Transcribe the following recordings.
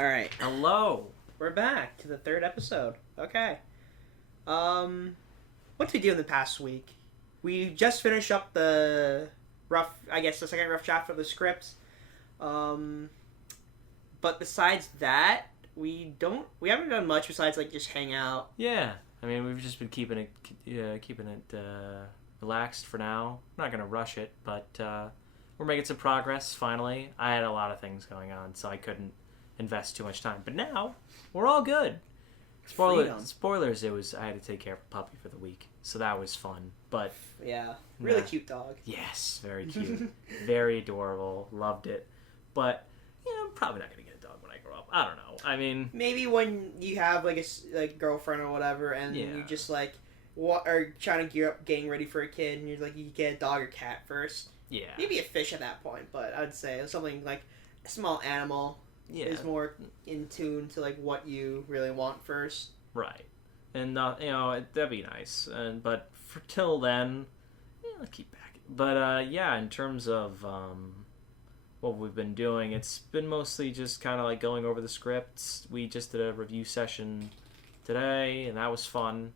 All right, Hello. we're back to the third episode. Okay. What did we do in the past week? We just finished up the the second rough draft of the script. But besides that, we haven't done much besides like just hang out. Yeah, I mean we've just been keeping it relaxed for now. We're not gonna rush it, but we're making some progress. Finally, I had a lot of things going on, so I couldn't invest too much time. But now we're all good. Spoilers. I had to take care of a puppy for the week, so that was fun. But Yeah, really cute dog. yes, very cute, very adorable. Loved it. But I'm probably not gonna get a dog when I grow up. I don't know. I mean, Maybe when you have like a girlfriend or whatever, and you just like are trying to gear up, getting ready for a kid, and you're like you get a dog or cat first. yeah, Maybe a fish at that point, but I'd say something like a small animal is more in tune to like what you really want first. right. And that'd be nice. But for till then, I'll keep back. But in terms of what we've been doing, it's been mostly just kind of like going over the scripts. We just did a review session today, and that was fun.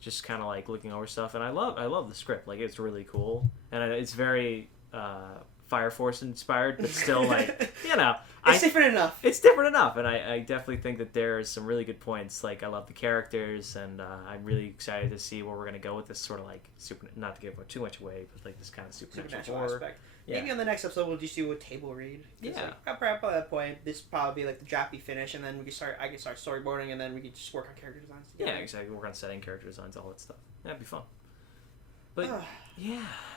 Just kind of like looking over stuff, and I love the script. Like it's really cool, and it's very Fire Force inspired, but still like It's different enough. It's different enough, and I definitely think that there's some really good points. Like I love the characters, and I'm really excited to see where we're gonna go with this sort of like not to give too much away, but like this kind of supernatural horror aspect. Yeah. Maybe on the next episode we'll just do a table read. Yeah. Like, by that point, this probably be like the draft be finished, and then I can start storyboarding, and then we can just work on character designs together. Yeah, exactly. Work on setting, character designs, all that stuff. That'd be fun. But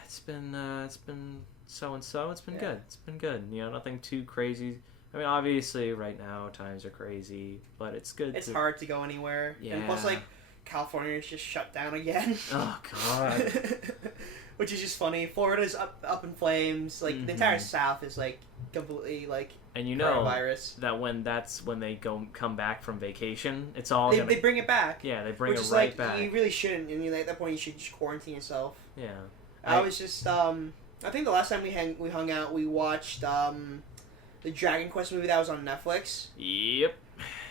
it's been so and so. It's been good. It's been good. Nothing too crazy. I mean, obviously, right now times are crazy, but it's good. It's hard to go anywhere. Yeah. And plus, like California is just shut down again. Oh God. Which is just funny. Florida's up in flames. Like the entire South is like completely like. And coronavirus. That when they come back from vacation, it's all they bring it back. Yeah, they bring Which it is right like, back. You really shouldn't. And at that point, you should just quarantine yourself. Yeah. I was just I think the last time we hung out, we watched the Dragon Quest movie that was on Netflix. Yep.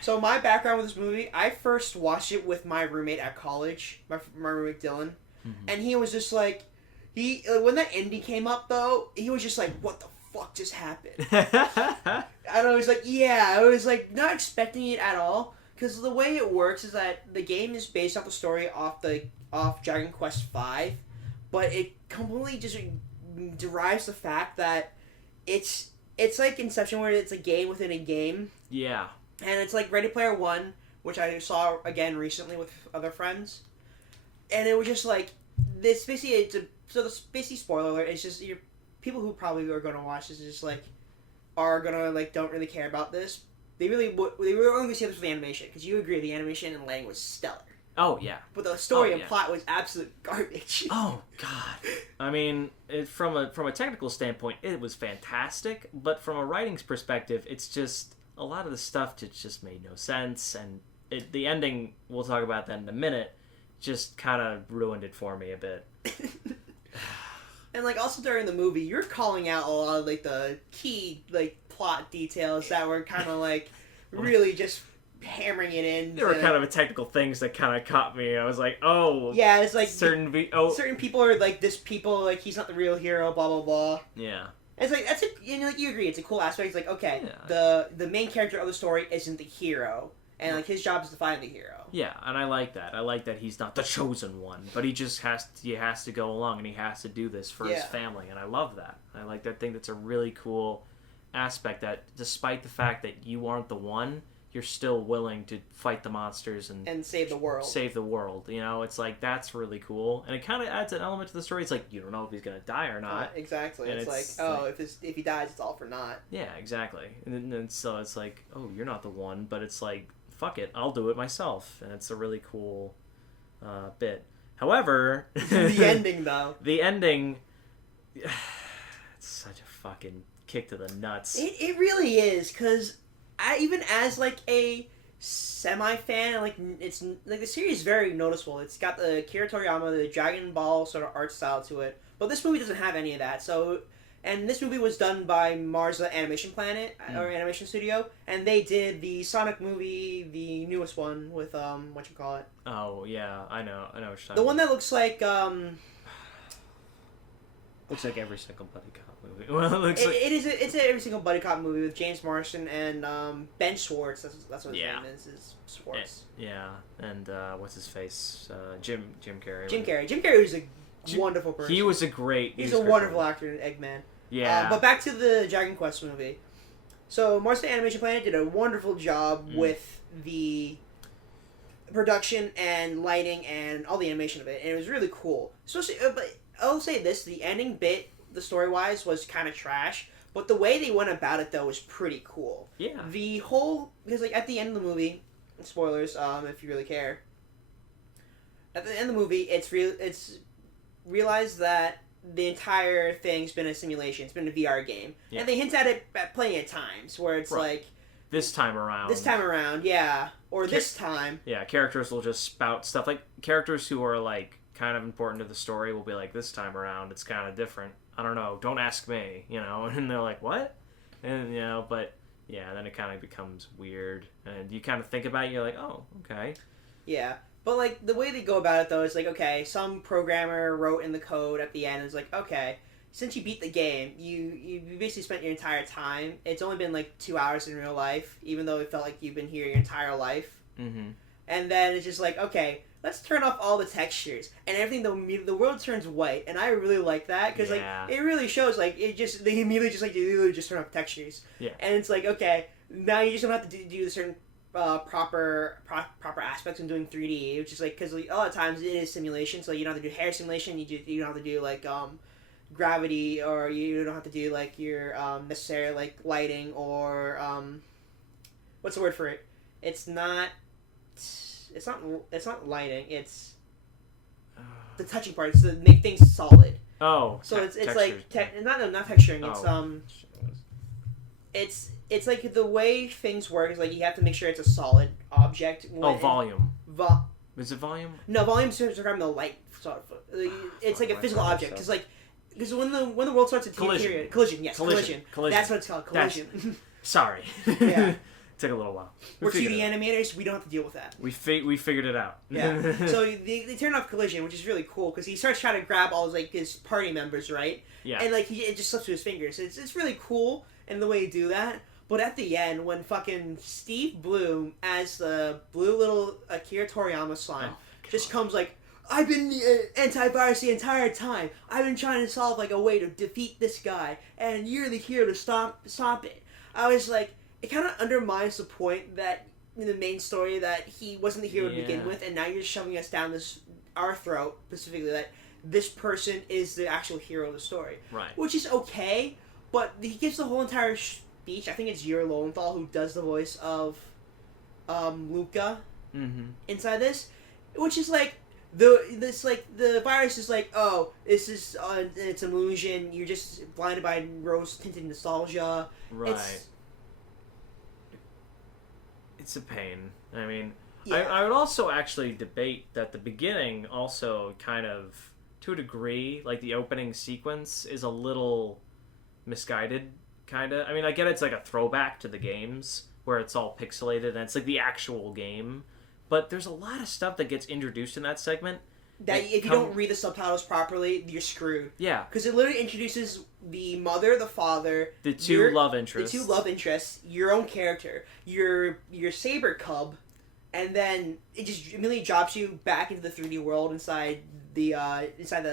So my background with this movie, I first watched it with my roommate at college, my roommate Dylan, and he was just like, when that indie came up though, he was just like, "What the fuck just happened?" And I was like, "Yeah," I was like not expecting it at all, because the way it works is that the game is based off the story off Dragon Quest V, but it completely just derives the fact that it's like Inception, where it's a game within a game. Yeah. And it's like Ready Player One, which I saw again recently with other friends, and it was just like this. Basically, spoiler alert. It's just people who probably are going to watch this is just like are gonna like don't really care about this. They were only going to see this with the animation, because you agree the animation and lighting was stellar. Oh yeah. But the story and plot was absolute garbage. Oh God. I mean, from a technical standpoint, it was fantastic. But from a writing's perspective, it's just a lot of the stuff just made no sense, and the ending, we'll talk about that in a minute, just kind of ruined it for me a bit. And like also during the movie, you're calling out a lot of like the key like plot details that were kind of like really just hammering it in. There were kind of technical things that kind of caught me. I was like, oh, yeah, it's like certain people are like he's not the real hero, blah blah blah. Yeah. It's like that's like you agree, it's a cool aspect. It's like, okay, yeah. the main character of the story isn't the hero, and like his job is to find the hero. Yeah, and I like that. I like that he's not the chosen one, but he just has to go along, and he has to do this for his family, and I love that. I like that thing. That's a really cool aspect, that despite the fact that you aren't the one, you're still willing to fight the monsters and save the world. It's like, that's really cool, and it kind of adds an element to the story. It's like, you don't know if he's gonna die or not. Exactly. And it's like, if he dies, it's all for naught. Yeah, exactly. And then so it's like, oh, you're not the one, but it's like, fuck it, I'll do it myself, and it's a really cool bit. However, the ending though. The ending, it's such a fucking kick to the nuts. It really is, because even as like a semi-fan, like it's like the series is very noticeable. It's got the Akira Toriyama, the Dragon Ball sort of art style to it, but this movie doesn't have any of that. So And this movie was done by Marza Animation Planet or Animation Studio, and they did the Sonic movie, the newest one with whatchamacallit. Oh yeah, I know what you're talking The one about. that looks like Looks like every single buddy cop movie. Well, it looks like it's every single buddy cop movie with James Marsden and Ben Schwartz. That's what his Yeah. name is Schwartz. yeah, and what's his face? Jim Carrey. Jim Carrey. Jim Carrey was a wonderful person. He was a great. He's a wonderful actor in Eggman. Yeah. But back to the Dragon Quest movie. So Marsden Animation Planet did a wonderful job with the production and lighting and all the animation of it, and it was really cool. Especially, but I'll say this: the ending bit, the story wise, was kind of trash. But the way they went about it though was pretty cool. Yeah. The whole because like at the end of the movie, spoilers, if you really care. At the end of the movie, it's realized that the entire thing's been a simulation. It's been a VR game, and they hint at it at plenty of times where it's like this time around, yeah, or this time, yeah. Characters will just spout stuff like characters who are like kind of important to the story will be like, this time around it's kind of different. I don't know. Don't ask me, And they're like, what? And but yeah, then it kind of becomes weird, and you kind of think about it. You're like, oh, okay. Yeah. But, like, the way they go about it, though, is like, okay, some programmer wrote in the code at the end, it's like, okay, since you beat the game, you basically spent your entire time. It's only been, like, 2 hours in real life, even though it felt like you've been here your entire life. Mm-hmm. And then it's just like, okay, let's turn off all the textures. And everything, the world turns white. And I really like that, because, like, it really shows, like, they immediately just, like, you literally just turn off textures. Yeah. And it's like, okay, now you just don't have to do the certain proper aspects in doing 3D, which is like because a lot of times it is simulation, so you don't have to do hair simulation. You don't have to do like gravity, or you don't have to do like your necessary like lighting or what's the word for it? It's not lighting. It's the touching part. It's to make things solid. Oh, so it's like not texturing. It's like the way things work is like you have to make sure it's a solid object. Volume. Is it volume? No, volume is describing the light. It's like a physical object because when the world starts to collision. Collision. That's what it's called. Collision. Sorry. Yeah. Took a little while. We're 2D animators. We don't have to deal with that. We figured it out. Yeah. So they turn off collision, which is really cool because he starts trying to grab all his party members, right? Yeah. And it just slips through his fingers. It's really cool in the way you do that. But at the end, when fucking Steve Bloom, as the blue little Akira Toriyama slime, just comes like, I've been the antivirus the entire time. I've been trying to solve like a way to defeat this guy, and you're the hero to stop it. I was like, it kind of undermines the point that in the main story that he wasn't the hero to begin with, and now you're shoving us down our throat specifically that this person is the actual hero of the story. Right. Which is okay, but he gives the whole entire speech. I think it's Yuri Lowenthal who does the voice of Luca inside this, which is like the virus is like, oh, this is it's an illusion. You're just blinded by rose tinted nostalgia. Right. It's a pain. I mean, yeah. I would also actually debate that the beginning also kind of, to a degree, like the opening sequence is a little misguided. Kind of. I mean, I get it's like a throwback to the games where it's all pixelated and it's like the actual game, but there's a lot of stuff that gets introduced in that segment that if you don't read the subtitles properly, you're screwed. Yeah, because it literally introduces the mother, the father, the two love interests, your own character, your saber cub, and then it just immediately drops you back into the 3D world inside the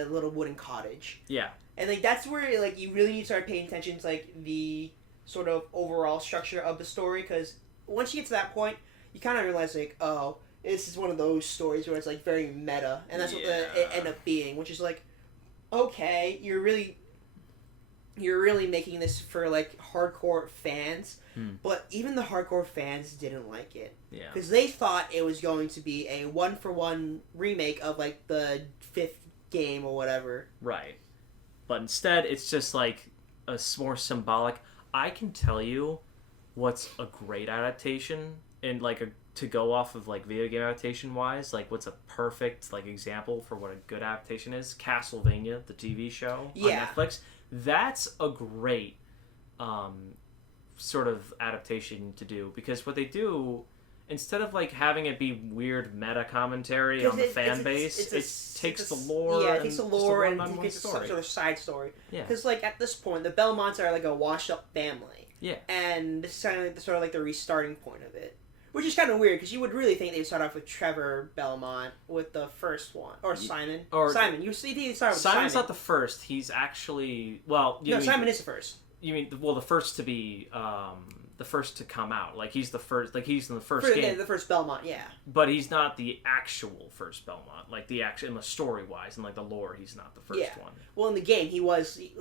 little wooden cottage. Yeah. And like that's where like you really need to start paying attention to like the sort of overall structure of the story, because once you get to that point, you kind of realize like, oh, this is one of those stories where it's like very meta, and that's what it ended up being, which is like, okay, you're really making this for like hardcore fans, but even the hardcore fans didn't like it, because they thought it was going to be a 1-for-1 remake of like the 5th game or whatever. Right. But instead, it's just like a more symbolic. I can tell you what's a great adaptation, and like to go off of like video game adaptation wise, like what's a perfect like example for what a good adaptation is. Castlevania, the TV show on Netflix. That's a great sort of adaptation to do, because what they do, instead of like having it be weird meta commentary on the fan base, it takes the lore. Yeah, it takes the lore and it takes some sort of side story. Yeah. Because like at this point, the Belmonts are like a washed-up family. Yeah. And this is kind of like the restarting point of it, which is kind of weird because you would really think they'd start off with Trevor Belmont with the first one, or Simon. Simon. You think they start with Simon's Simon. not the first. He's actually Simon is the first. You mean the first to be the first to come out? Like he's the first. Like he's in the first game. Yeah, the first Belmont. Yeah. But he's not the actual first Belmont. Like the actual, in the story wise and like the lore, he's not the first one. Well, in the game, he was. He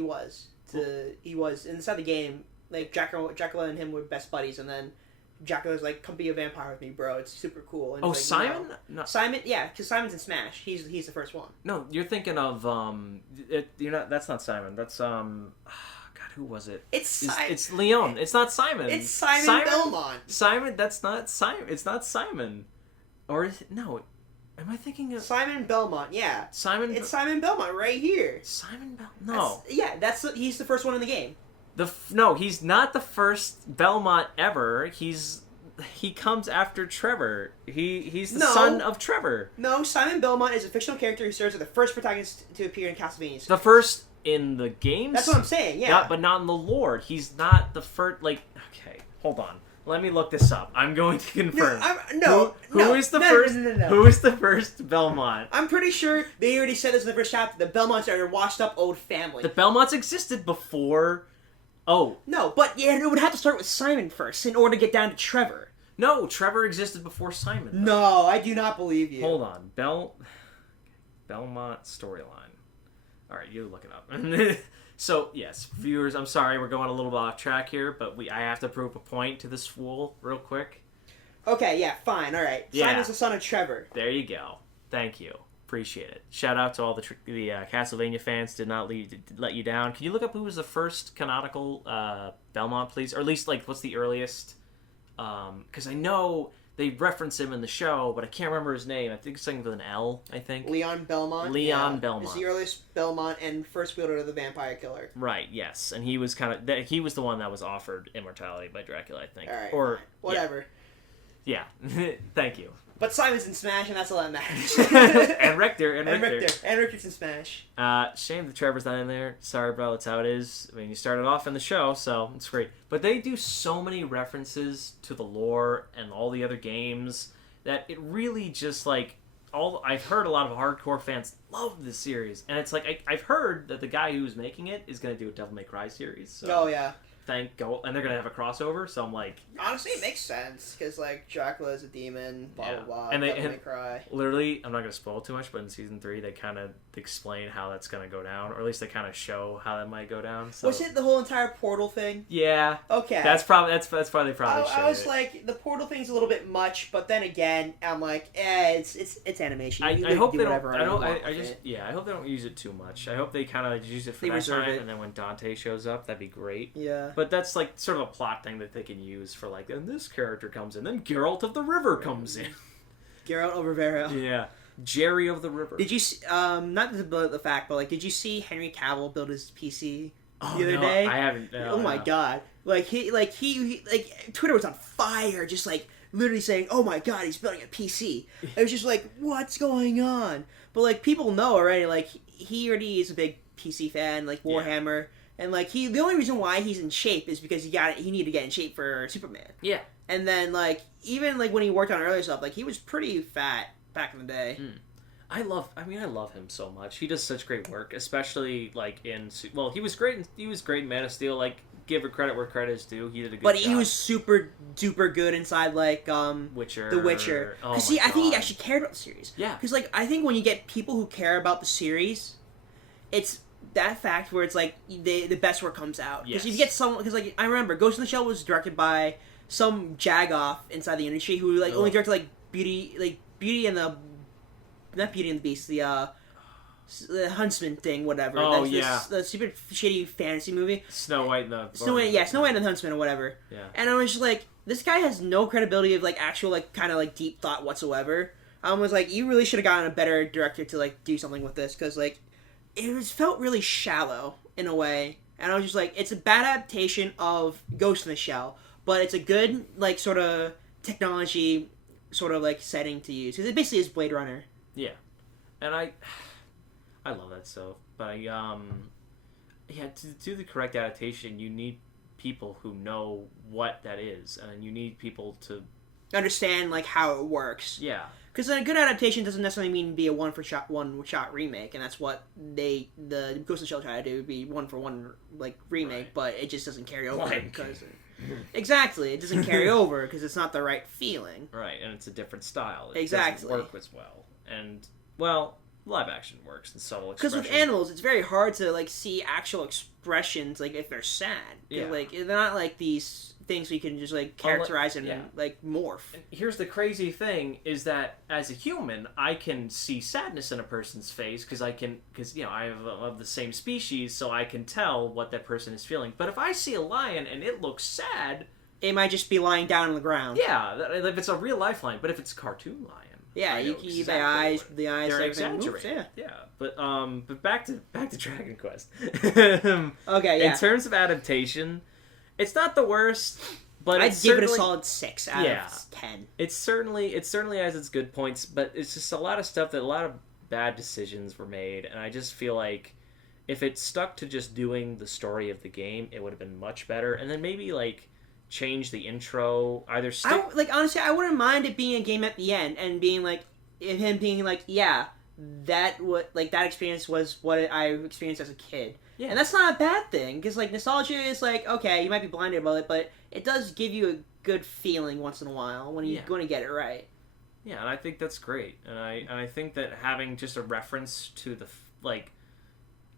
was. He was inside the game. Like Dracula and him were best buddies, and then Dracula's like, "Come be a vampire with me, bro. It's super cool." And oh, like, Simon? No. Simon, yeah, because Simon's in Smash. He's the first one. No, you're thinking of you're not. That's not Simon. That's God, who was it? It's Leon. It's not Simon. It's Simon Belmont. Simon. That's not Simon. It's not Simon. Or is it, no? Am I thinking of Simon Belmont? Yeah. It's Simon Belmont right here. Simon Belmont. No. He's the first one in the game. No, he's not the first Belmont ever. He comes after Trevor. He's the son of Trevor. No, Simon Belmont is a fictional character who serves as the first protagonist to appear in Castlevania. The first in the games? That's what I'm saying, yeah. But not in the lore. He's not the first, like... Okay, hold on. Let me look this up. I'm going to confirm. Who is the first Belmont? I'm pretty sure they already said this in the first chapter. The Belmonts are a washed-up old family. The Belmonts existed before... Oh. No, but yeah, it would have to start with Simon first in order to get down to Trevor. No, Trevor existed before Simon. Though. No, I do not believe you. Hold on. Belmont storyline. Alright, you look it up. So, yes, viewers, I'm sorry, we're going a little bit off track here, but I have to prove a point to this fool real quick. Okay, yeah, fine, alright. Yeah. Simon's the son of Trevor. There you go. Thank you. Appreciate it. Shout out to all the Castlevania fans. Did not let you down. Can you look up who was the first canonical Belmont, please? Or at least, like, what's the earliest? Because I know they reference him in the show, but I can't remember his name. I think it's something with an L, I think. Leon Belmont? Belmont. He's the earliest Belmont and first wielder of the vampire killer. Right, yes. And he was he was the one that was offered immortality by Dracula, I think. Alright, or whatever. Yeah. Thank you. But Simon's in Smash, and that's all that matters. and Richter. And Richter's in Smash. Shame that Trevor's not in there. Sorry, bro. That's how it is. I mean, you started off in the show, so it's great. But they do so many references to the lore and all the other games that it really just, like... I've heard a lot of hardcore fans love this series. And it's like, I've heard that the guy who's making it is going to do a Devil May Cry series. So. Oh, yeah. And they're gonna have a crossover, so I'm like, yes. Honestly, it makes sense because like Dracula's a demon, blah blah blah. And they cry. Literally, I'm not gonna spoil too much, but in season 3, they kind of explain how that's gonna go down, or at least they kind of show how that might go down. So. Was it the whole entire portal thing? Yeah. Okay. That's probably they probably. I was like, the portal thing's a little bit much, but then again, I'm like, it's animation. I hope they don't. I hope they don't use it too much. I hope they kind of use it for that time, and then when Dante shows up, that'd be great. Yeah. But that's like sort of a plot thing that they can use for like, and this character comes in, then Geralt of the River comes in. Geralt of Rivera. Yeah. Jerry of the River. Did you see, not the fact, but like, did you see Henry Cavill build his PC the other day? I haven't. No, oh my god. He Twitter was on fire, just like literally saying, "Oh my god, he's building a PC." It was just like, what's going on? But like, people know already, like, he already is a big PC fan, like Warhammer. Yeah. And, like, the only reason why he's in shape is because he needed to get in shape for Superman. Yeah. And then, like, even, like, when he worked on earlier stuff, like, he was pretty fat back in the day. I love him so much. He does such great work, especially, like, he was great in Man of Steel, like, give credit where credit is due. He did a good job. But he was super duper good inside, like, Witcher. The Witcher. Oh, Because, I think he actually cared about the series. Yeah. Because, like, I think when you get people who care about the series, it's that fact where it's like the best work comes out. Because if you get someone, because like I remember Ghost in the Shell was directed by some jagoff inside the industry who like only directed like Beauty and the not Beauty and the Beast, the Huntsman thing, whatever. Oh, the stupid shitty fantasy movie. Snow White and the Huntsman or whatever. Yeah. And I was just like, this guy has no credibility of like actual like kind of like deep thought whatsoever. I was like, you really should have gotten a better director to like do something with this because like. Felt really shallow. in a way, and I was just like, it's a bad adaptation of Ghost in the Shell, but it's a good like sort of technology sort of like setting to use because it basically is Blade Runner. Yeah, and I love that stuff, but yeah, to do the correct adaptation, you need people who know what that is, and you need people to understand like how it works. Yeah, because a good adaptation doesn't necessarily mean be a one shot remake, and that's what the Ghost in the Shell try to do, be one for one like remake, Right. but it just doesn't carry over Like. because exactly it doesn't carry over because it's not the right feeling. Right, and it's a different style. It Exactly. doesn't work as well, and well, live action works in subtle Because expression. with animals, it's very hard to like see actual expressions, like if they're sad. Yeah. Like they're not like these things we can just like characterize and yeah. like morph. And here's the crazy thing: is that as a human, I can see sadness in a person's face because I have of the same species, so I can tell what that person is feeling. But if I see a lion and it looks sad, It might just be lying down on the ground. yeah, if it's a real life lion. But if it's a cartoon lion. Yeah, you can use the eyes, they're everything moves, exaggerated. Yeah, but back to Dragon Quest. Okay, yeah. In terms of adaptation, it's not the worst, but I'd it's give it a certainly- solid 6 out Yeah. of 10. It certainly has its good points, but it's just a lot of stuff that a lot of bad decisions were made, and I just feel like if it stuck to just doing the story of the game, it would have been much better, and then maybe like change the intro, either stick. Honestly, I wouldn't mind it being a game at the end and being like, him being like, yeah, that experience was what I experienced as a kid. Yeah. And that's not a bad thing, because like nostalgia is like, okay, you might be blinded by it, but it does give you a good feeling once in a while when you're going to get it right. Yeah, and I think that's great, and I think that having just a reference to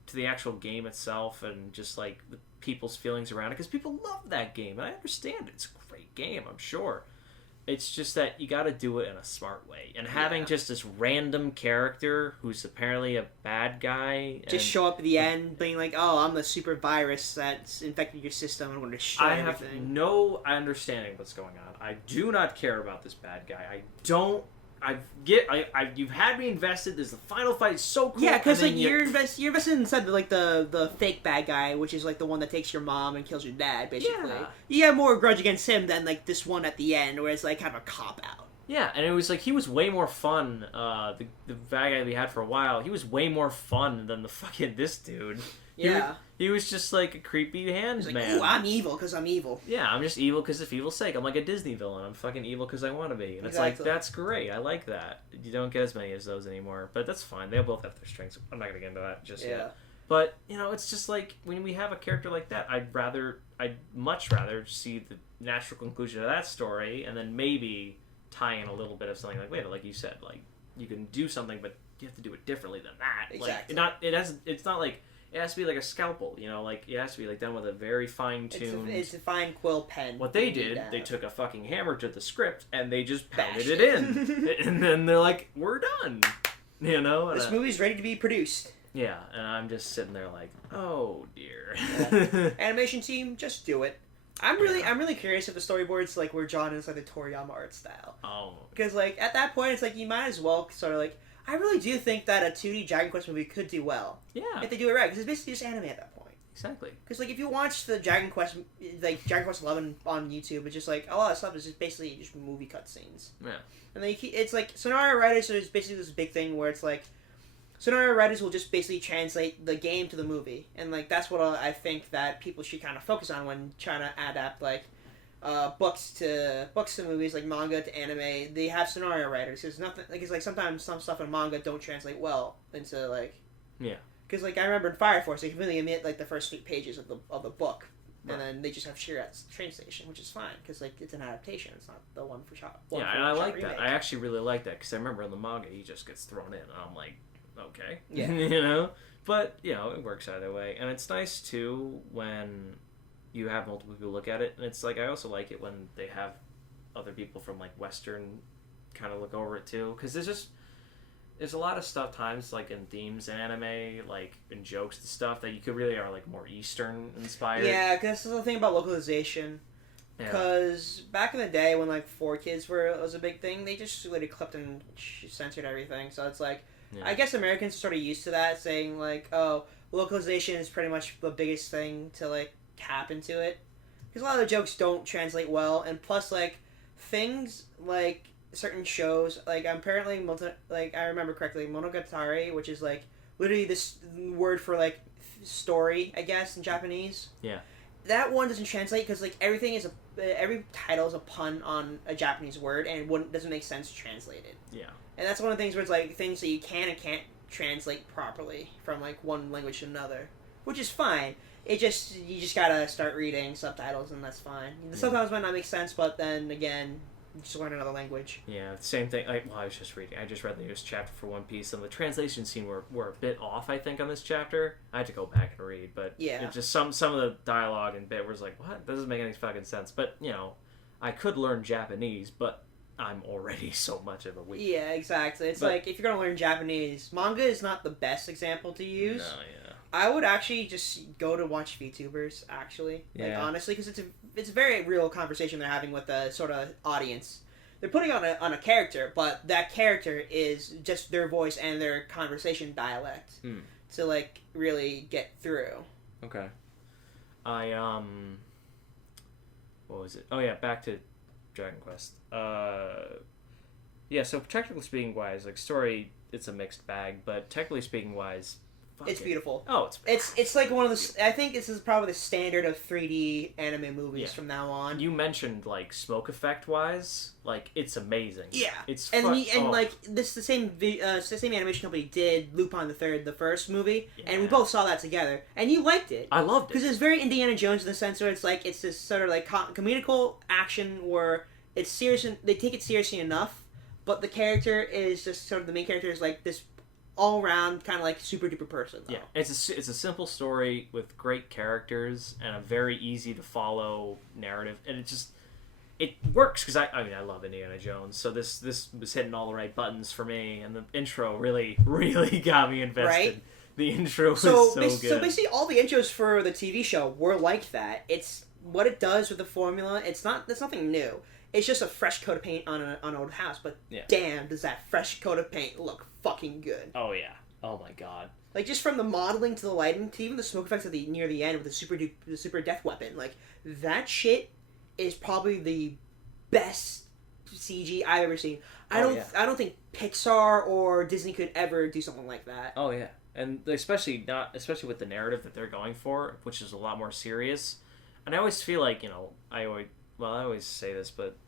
to the actual game itself and just like the people's feelings around it, because people love that game, and I understand it. It's a great game, I'm sure. It's just that you got to do it in a smart way, and having just this random character who's apparently a bad guy Just show up at the end, being like, "Oh, I'm the super virus that's infected your system. I'm going to destroy everything." have no understanding of what's going on. I do not care about this bad guy. I don't. You've had me invested. This the final fight is so cool. Yeah, because like you're invested inside like the fake bad guy, which is like the one that takes your mom and kills your dad. Basically, Yeah. you have more grudge against him than like this one at the end, where it's like kind of a cop out. Yeah, and it was like he was way more fun. The bad guy we had for a while, he was way more fun than the fucking this dude. He was just like a creepy hand He's like, man. "Ooh, I'm evil because I'm evil." Yeah, I'm just evil because of evil's sake. I'm like a Disney villain. I'm fucking evil because I want to be. And it's like, that's great. I like that. You don't get as many as those anymore. But that's fine. They both have their strengths. I'm not going to get into that just yet. But, it's just like, when we have a character like that, I'd much rather see the natural conclusion of that story and then maybe tie in a little bit of something like, wait, like you said, like, you can do something, but you have to do it differently than that. Exactly. Like, it's not like, it has to be like a scalpel, like it has to be like done with a very fine-tuned. It's a fine quill pen. What they did, they took a fucking hammer to the script and they just pounded it in, and then they're like, "We're done," And this movie's ready to be produced. Yeah, and I'm just sitting there like, "Oh dear." Animation team, just do it. I'm really curious if the storyboards like where John is like the Toriyama art style. Oh, because like at that point, it's like you might as well sort of like. I really do think that a 2D Dragon Quest movie could do well. Yeah. If they do it right, because it's basically just anime at that point. Exactly. Because like if you watch the Dragon Quest, like Dragon Quest 11 on YouTube, it's just like a lot of stuff is just basically just movie cutscenes. Yeah. And then it's like scenario writers. So there's basically this big thing where it's like scenario writers will just basically translate the game to the movie, and like that's what I think that people should kind of focus on when trying to adapt like. Books to movies, like manga to anime. They have scenario writers. There's nothing like it's like sometimes some stuff in manga don't translate well into like because like I remember in Fire Force they can really omit like the first 3 pages of the book, and then they just have Shira at the train station, which is fine because like it's an adaptation. It's not the one for shot. And I like that. I actually really like that because I remember in the manga he just gets thrown in, and I'm like, okay, but it works either way, and it's nice too when. You have multiple people look at it, and it's like I also like it when they have other people from like Western kind of look over it too, because there's a lot of stuff times like in themes in anime, like in jokes and stuff that you could really are like more Eastern inspired. Yeah, because this is the thing about localization. Because back in the day when like 4Kids was a big thing, they just really clipped and censored everything. So it's like I guess Americans are sort of used to that, saying like, oh, localization is pretty much the biggest thing to like happen to it, because a lot of the jokes don't translate well, and plus like things like certain shows like apparently like I remember correctly Monogatari, which is like literally this word for like story, I guess, in Japanese. Yeah. That one doesn't translate because like every title is a pun on a Japanese word, and it doesn't make sense translated. Yeah. And that's one of the things where it's like things that you can and can't translate properly from like one language to another, which is fine. You just gotta start reading subtitles, and that's fine. The subtitles might not make sense, but then again, you just learn another language. Yeah, same thing. I just read the newest chapter for One Piece, and the translation scene were a bit off, I think, on this chapter. I had to go back and read, but yeah, just some of the dialogue and bit was like, what? That doesn't make any fucking sense. But, you know, I could learn Japanese, but I'm already so much of a weak. Yeah, exactly. It's like, if you're gonna learn Japanese, manga is not the best example to use. No, yeah. I would actually just go to watch VTubers, actually. Like, Yeah. honestly, because it's a very real conversation they're having with the sort of audience. They're putting on a character, but that character is just their voice and their conversation dialect to, like, really get through. Okay. What was it? Oh, yeah, back to Dragon Quest. Yeah, so technically speaking wise, like, story, it's a mixed bag, but technically speaking wise, It's beautiful. Oh, it's like one of the. I think this is probably the standard of 3D anime movies from now on. You mentioned like smoke effect wise, like it's amazing. Yeah, it's like this the same animation company did Lupin the Third, the first movie, and we both saw that together, and you liked it. I loved it because it's very Indiana Jones in the sense where it's like it's this sort of like comedical action where it's serious and they take it seriously enough, but the character is just sort of the main character is like this all around kind of like super duper person though. Yeah, it's a simple story with great characters and a very easy to follow narrative, and it works because I mean I love Indiana Jones, so this was hitting all the right buttons for me, and the intro really got me invested. Right? The intro was so good. So basically all the intros for the TV show were like that. It's what it does with the formula. It's nothing new. It's just a fresh coat of paint on an old house, but damn, does that fresh coat of paint look fucking good. Oh, yeah. Oh, my God. Like, just from the modeling to the lighting to even the smoke effects near the end with the super death weapon, like, that shit is probably the best CG I've ever seen. I don't think Pixar or Disney could ever do something like that. Oh, yeah. And especially with the narrative that they're going for, which is a lot more serious. And I always feel like, you know, I always say this, but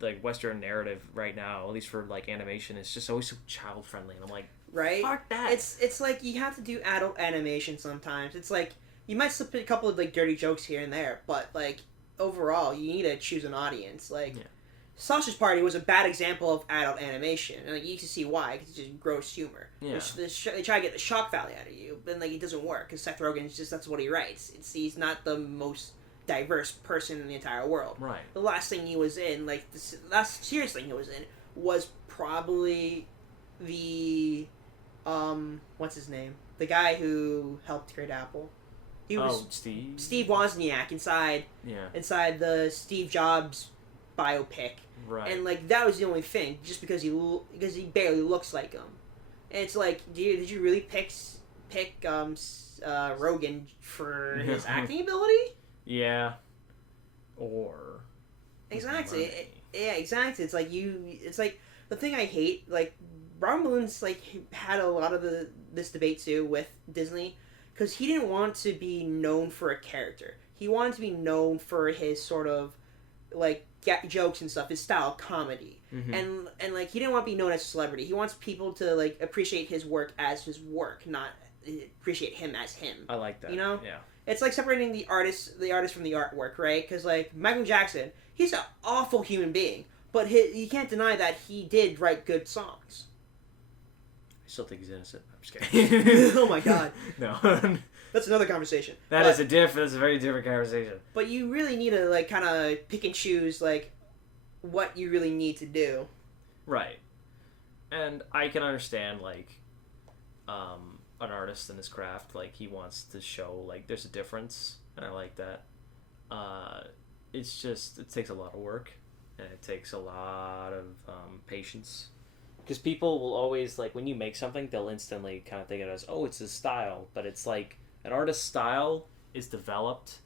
like Western narrative right now, at least for like animation, is just always so child friendly, and I'm like, right? Fuck that. It's like you have to do adult animation sometimes. It's like you might slip in a couple of like dirty jokes here and there, but like overall, you need to choose an audience. Like Sausage Party was a bad example of adult animation, and like, you can see why, because it's just gross humor. Yeah. They try to get the shock value out of you, but like it doesn't work because Seth Rogen's that's what he writes. He's not the most diverse person in the entire world. Right. The last thing he was in, like the last serious thing he was in, was probably the what's his name? The guy who helped create Apple. He was Steve Wozniak inside the Steve Jobs biopic. Right. And like that was the only thing, just because he barely looks like him. And it's like, dude, did you really pick Rogen for his acting ability? Yeah. Or exactly. Exactly. It's like the thing I hate, like Ron Balloon's like had a lot of this debate too with Disney, because he didn't want to be known for a character. He wanted to be known for his sort of like jokes and stuff, his style of comedy. Mm-hmm. And like he didn't want to be known as a celebrity. He wants people to like appreciate his work as his work, not appreciate him as him. I like that. You know? Yeah. It's like separating the artist from the artwork, right? Because like Michael Jackson, he's an awful human being, but you can't deny that he did write good songs. I still think he's innocent. I'm just kidding. Oh my god. No. That's another conversation. That's a very different conversation. But you really need to like kind of pick and choose like what you really need to do. Right. And I can understand like an artist in his craft, like he wants to show like there's a difference, and I like that. It's just it takes a lot of work, and it takes a lot of patience, Because people will always, like, when you make something, they'll instantly kind of think of it as, oh, it's his style. But it's like, an artist's style is developed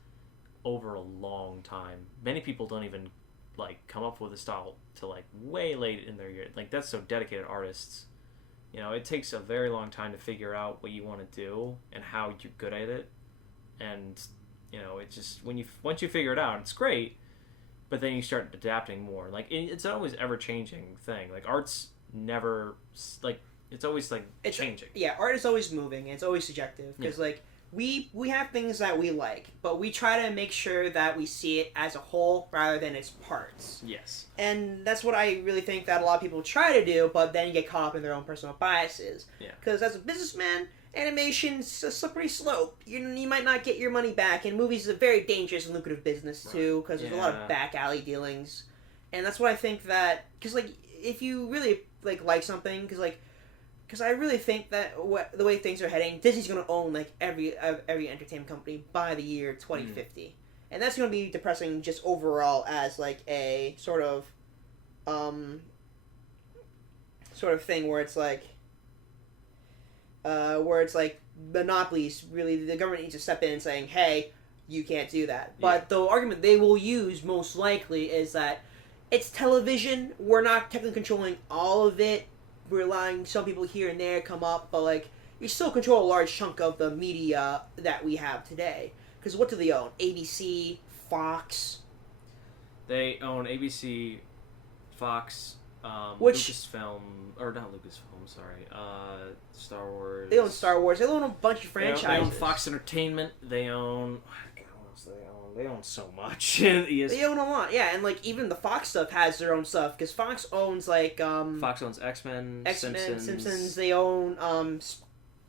over a long time. Many people don't even, like, come up with a style till, like, way late in their year. Like, that's so dedicated artists. You know, it takes a very long time to figure out what you want to do and how you're good at it. And, you know, it just, once you figure it out, it's great. But then you start adapting more. Like, it's an always ever-changing thing. Like, art's never, like, it's always, like, changing. Yeah, art is always moving, and it's always subjective. Because, like, we have things that we like, but we try to make sure that we see it as a whole rather than its parts. Yes. And that's what I really think that a lot of people try to do, but then you get caught up in their own personal biases. Yeah. Because as a businessman, animation's a slippery slope. You might not get your money back, and movies is a very dangerous and lucrative business, too, because there's a lot of back alley dealings. And that's what I think that, because, like, if you really, like something, because I really think that the way things are heading, Disney's going to own, like, every entertainment company by the year 2050. And that's going to be depressing just overall as, like, a sort of thing where it's like monopolies, really, the government needs to step in and saying, hey, you can't do that. But the argument they will use most likely is that it's television, we're not technically controlling all of it, we're allowing some people here and there come up, but, like, you still control a large chunk of the media that we have today. Because what do they own? ABC, Fox? They own ABC, Fox, Lucasfilm, or not Lucasfilm, sorry, Star Wars. They own Star Wars. They own a bunch of franchises. They own Fox Entertainment. They own... What else do they own? They own so much. They own a lot, yeah, and, like, even the Fox stuff has their own stuff, because Fox owns, like, Fox owns X-Men, Simpsons, they own,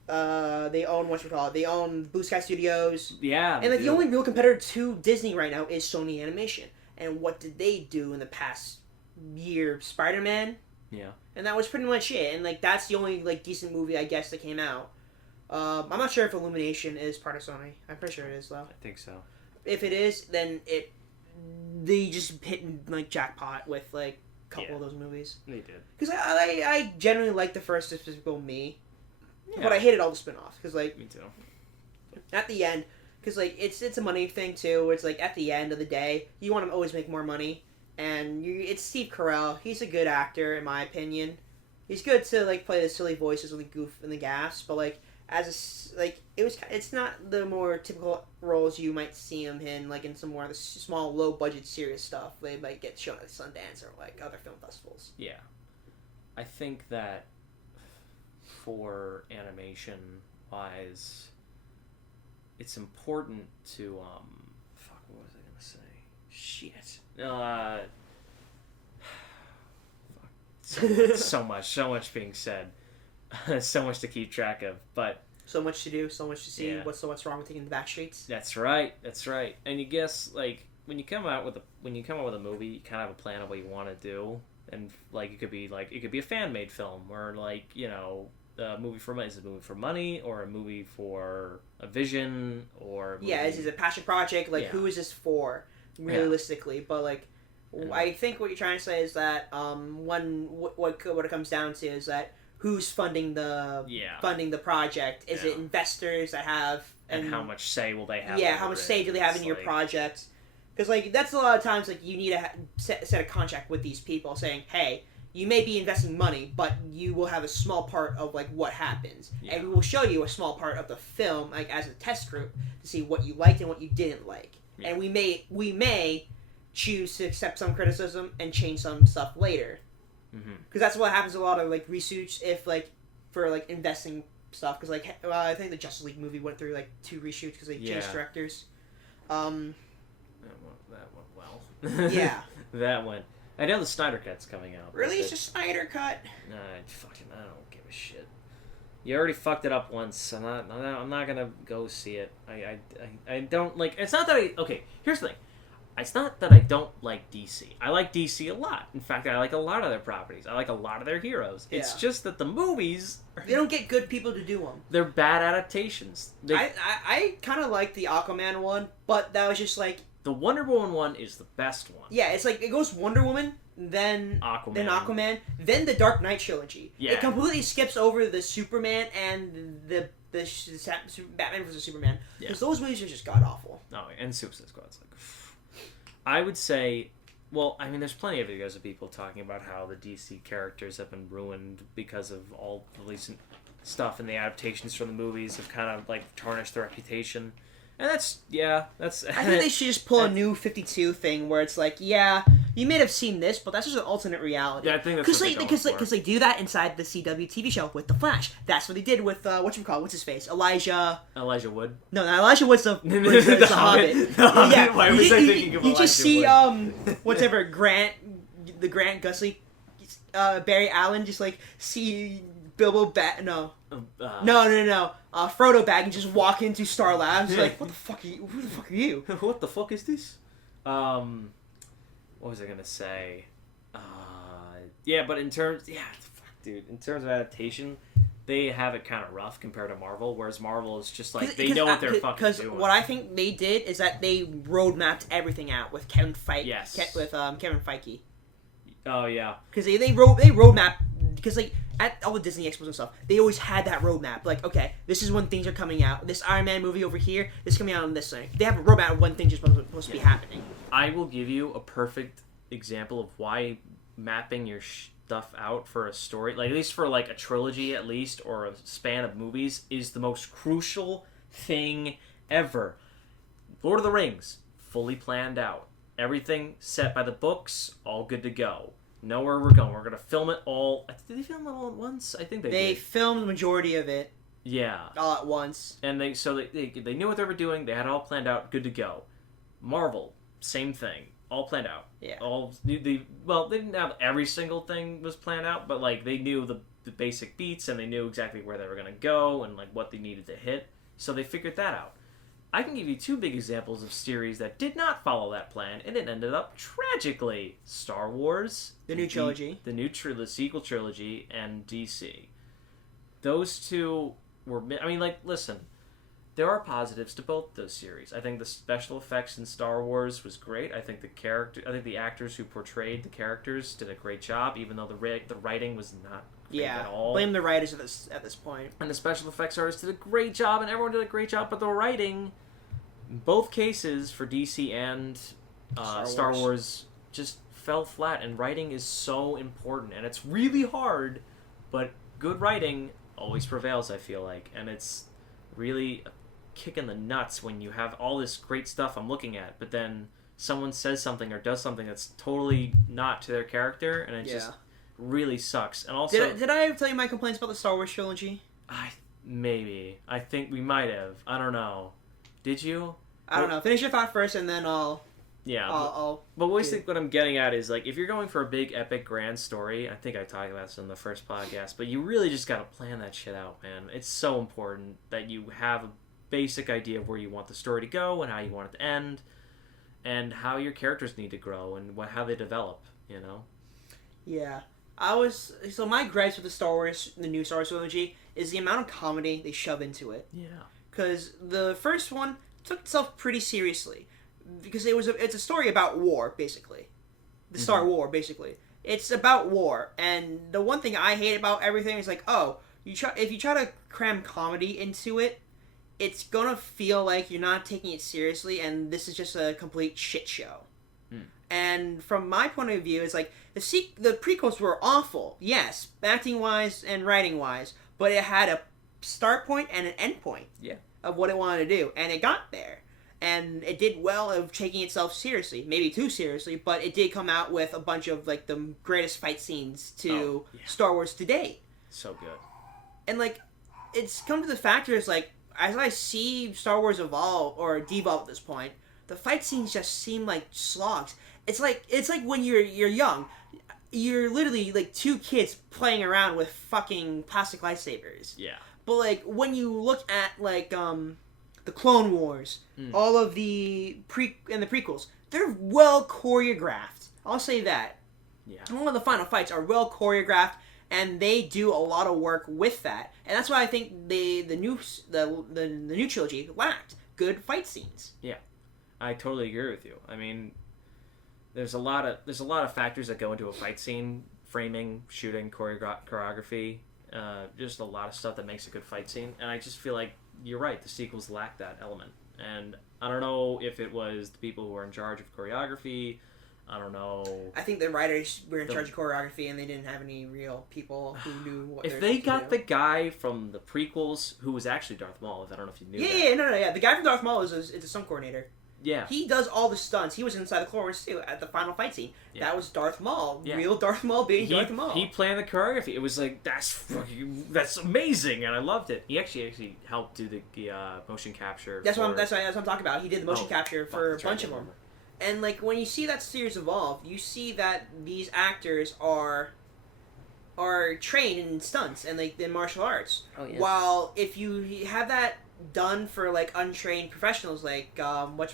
whatchamacallit, they own Blue Sky Studios. Yeah. And, like, the only real competitor to Disney right now is Sony Animation. And what did they do in the past year? Spider-Man? Yeah. And that was pretty much it. And, like, that's the only, like, decent movie, I guess, that came out. I'm not sure if Illumination is part of Sony. I'm pretty sure it is, though. I think so. If it is, then they just hit, like, jackpot with, like, a couple of those movies. They did. Because I generally like the first Despicable Me. Yeah. But I hated all the spin-offs. Because, like... Me too. At the end... Because, like, it's a money thing, too. It's, like, at the end of the day, you want to always make more money. And it's Steve Carell. He's a good actor, in my opinion. He's good to, like, play the silly voices and the goof and the gaffs. But, like, it's not the more typical roles you might see him in, like, in some more of the small, low-budget, serious stuff. They might get shown at Sundance or, like, other film festivals. Yeah. I think that for animation-wise... It's important to, fuck, what was I gonna say? Shit. Fuck. So much being said. So much to keep track of, but... So much to do, so much to see. Yeah. What's wrong with taking the back streets? That's right. And you guess, like, when you come up with a movie, you kind of have a plan of what you want to do. And, like, it could be a fan-made film, or, like, you know... A movie for money. Is it a movie for money or a movie for a vision or a movie... is it a passion project? Like, who is this for realistically? But, like, I think what you're trying to say is that what it comes down to is that who's funding the project? Is it investors that have and how much say will they have? Yeah, how much say do they have in your project? Because, like, that's a lot of times, like, you need to set a contract with these people saying, hey, you may be investing money, but you will have a small part of, like, what happens. Yeah. And we will show you a small part of the film, like, as a test group, to see what you liked and what you didn't like. Yeah. And we may choose to accept some criticism and change some stuff later. Because that's what happens a lot of, like, reshoots, if, like, for, like, investing stuff. Because, like, I think the Justice League movie went through, like, 2 reshoots because they changed directors. That went well. Yeah. That went... I know the Snyder Cut's coming out. Release a Snyder Cut. I don't give a shit. You already fucked it up once. I'm not gonna go see it. I don't like. It's not that okay, here's the thing. It's not that I don't like DC. I like DC a lot. In fact, I like a lot of their properties. I like a lot of their heroes. Yeah. It's just that the movies... They don't get good people to do them. They're bad adaptations. I kind of like the Aquaman one, but that was just like... The Wonder Woman one is the best one. Yeah, it's like it goes Wonder Woman, then Aquaman, then the Dark Knight trilogy. Yeah. It completely skips over the Superman and the Batman vs Superman because those movies are just god awful. Oh, and Suicide Squad's like, I would say, well, I mean, there's plenty of videos of people talking about how the DC characters have been ruined because of all the recent stuff, and the adaptations from the movies have kind of like tarnished their reputation. And that's. I think they should just pull a new 52 thing where it's like, yeah, you may have seen this, but that's just an alternate reality. Yeah, I think that's because they do that inside the CW TV show with the Flash. That's what they did with what's his face, Elijah Wood. No, not Elijah Wood's the Hobbit. Yeah, why was I thinking of Elijah You just see Wood? whatever Grant Gusly, Barry Allen just like see Bilbo Frodo Baggins just walk into Star Labs like, what the fuck are you? Who the fuck are you? What the fuck is this? What was I gonna say? Yeah, but in terms of adaptation, they have it kind of rough compared to Marvel, whereas Marvel is just like, they know what they're fucking doing. Because what I think they did is that they roadmapped everything out with Kevin Feige. Yes. Kevin Feige. Oh, yeah. Because they roadmap, because like, at all the Disney Expos and stuff, they always had that roadmap. Like, okay, this is when things are coming out. This Iron Man movie over here, this is coming out on this thing. They have a roadmap of when things are supposed to be happening. I will give you a perfect example of why mapping your stuff out for a story, like at least for like a trilogy at least, or a span of movies, is the most crucial thing ever. Lord of the Rings, fully planned out. Everything set by the books, all good to go. Know where we're going. We're going to film it all. Did they film it all at once? I think they did. They filmed the majority of it. Yeah. All at once. And they knew what they were doing. They had it all planned out, good to go. Marvel, same thing. All planned out. Yeah. They didn't have every single thing was planned out, but like they knew the basic beats, and they knew exactly where they were going to go and like what they needed to hit. So they figured that out. I can give you two big examples of series that did not follow that plan, and it ended up tragically. Star Wars, the new trilogy, the sequel trilogy, and DC. Those two were. I mean, like, listen, there are positives to both those series. I think the special effects in Star Wars was great. I think the actors who portrayed the characters did a great job, even though the writing was not great at all. Blame the writers at this point. And the special effects artists did a great job, and everyone did a great job, but the writing, in both cases for DC and Star Wars, just fell flat. And writing is so important, and it's really hard, but good writing always prevails, I feel like. And it's really a kick in the nuts when you have all this great stuff I'm looking at, but then someone says something or does something that's totally not to their character, and it just really sucks. And also, did I ever tell you my complaints about the Star Wars trilogy? Maybe. I think we might have. I don't know. Did you? I don't know. Finish your thought first, and then I'll... Yeah. I'll but what I'm getting at is, like, if you're going for a big, epic, grand story, I think I talked about this in the first podcast, but you really just gotta plan that shit out, man. It's so important that you have a basic idea of where you want the story to go, and how you want it to end, and how your characters need to grow, and how they develop, you know? Yeah. So my gripes with the new Star Wars trilogy, is the amount of comedy they shove into it. Yeah. Because the first one took itself pretty seriously. Because it's a story about war, basically. The Star War, basically. It's about war. And the one thing I hate about everything is like, if you try to cram comedy into it, it's gonna feel like you're not taking it seriously, and this is just a complete shit show. And from my point of view, it's like, the prequels were awful, yes, acting-wise and writing-wise, but it had a start point and an end point of what it wanted to do, and it got there. And it did well of taking itself seriously, maybe too seriously, but it did come out with a bunch of, like, the greatest fight scenes to Star Wars to date. So good. And, like, it's come to the factor, it's like, as I see Star Wars evolve, or devolve at this point, the fight scenes just seem like slogs. It's like when you're young, you're literally like two kids playing around with fucking plastic lightsabers. Yeah. But like when you look at like the Clone Wars, all of the prequels, they're well choreographed. I'll say that. Yeah. All of the final fights are well choreographed, and they do a lot of work with that. And that's why I think the new trilogy lacked good fight scenes. Yeah. I totally agree with you. I mean, there's a lot of factors that go into a fight scene: framing, shooting, choreography, just a lot of stuff that makes a good fight scene. And I just feel like you're right. The sequels lack that element, and I don't know if it was the people who were in charge of choreography. I don't know. I think the writers were in charge of choreography, and they didn't have any real people who knew what. If they got the guy from the prequels, who was actually Darth Maul, I don't know if you knew. Yeah. The guy from Darth Maul is a stunt coordinator. Yeah. He does all the stunts. He was inside the Clone Wars too at the final fight scene. Yeah. That was Darth Maul. Yeah. Real Darth Maul being Darth Maul. He planned the choreography. It was like, that's amazing, and I loved it. He actually helped do the motion capture. That's what I'm talking about. He did the motion capture for a bunch of them. And like when you see that series evolve, you see that these actors are trained in stunts and like in martial arts. Oh yeah. While if you have that done for like untrained professionals, like what's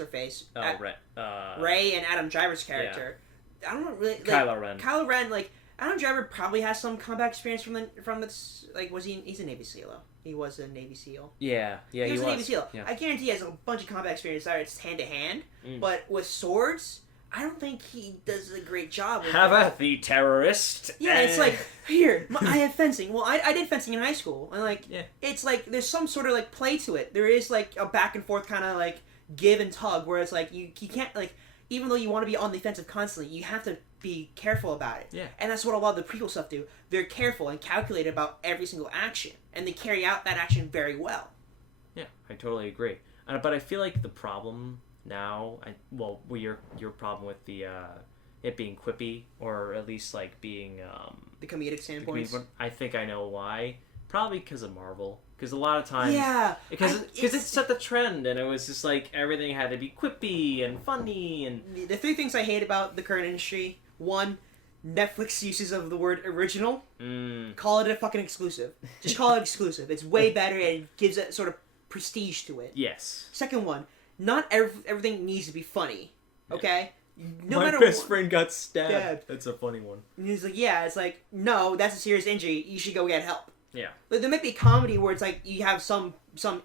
her face? Ray and Adam Driver's character. Yeah. I don't know really. Like, Kylo Ren. Like Adam Driver probably has some combat experience from this. Like he's a Navy SEAL though. He was a Navy SEAL. Yeah, he was a Navy SEAL. Yeah. I guarantee he has a bunch of combat experience. It's hand to hand, but with swords, I don't think he does a great job. Have at the terrorist. Yeah, it's like here I have fencing. Well, I did fencing in high school, and like it's like there's some sort of like play to it. There is like a back and forth kind of like give and tug, where it's like you can't like even though you want to be on the offensive constantly, you have to be careful about it. Yeah. And that's what a lot of the prequel stuff do. They're careful and calculated about every single action, and they carry out that action very well. Yeah, I totally agree. But I feel like the problem now, your problem with the it being quippy, or at least like being the comedic standpoints. I think I know why. Probably because of Marvel. Because a lot of times, because it set the trend, and it was just like everything had to be quippy and funny. And the three things I hate about the current industry: one, Netflix uses of the word original. Call it a fucking exclusive. Just call it exclusive. It's way better and it gives a sort of prestige to it. Yes. Second one, not everything needs to be funny. Okay. No My best friend got stabbed. That's a funny one. And he's like, yeah, it's like, no, that's a serious injury. You should go get help. Yeah. Like, there might be a comedy where it's like you have some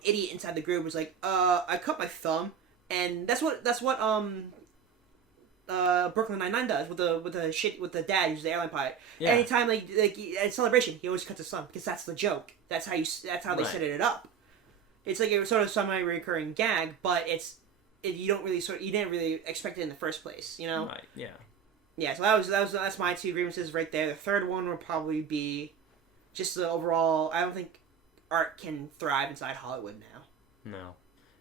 idiot inside the group who's like, I cut my thumb, and that's what Brooklyn Nine-Nine does with the dad who's the airline pilot. Yeah. Anytime like at Celebration, he always cuts his thumb because that's the joke. That's how they set it up. It's like a sort of semi-recurring gag, but you didn't really expect it in the first place, you know? Right. Yeah. Yeah. So that's my two grievances right there. The third one would probably be just the overall. I don't think art can thrive inside Hollywood now. No.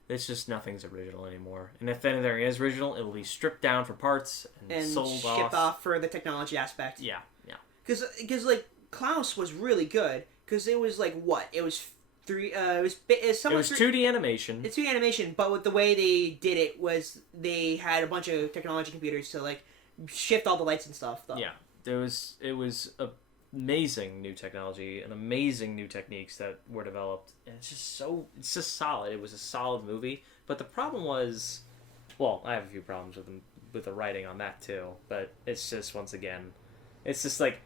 It's just nothing's original anymore. And if anything is original, it will be stripped down for parts and sold shipped off for the technology aspect. Yeah, yeah. Because like Klaus was really good because it was like what it was it was 2D animation. It's 2D animation, but with the way they did it was they had a bunch of technology computers to like shift all the lights and stuff. Though. Yeah, it was amazing new technology and amazing new techniques that were developed, and it's just solid. It was a solid movie, but the problem was, well, I have a few problems with the writing on that too, but it's just once again, it's like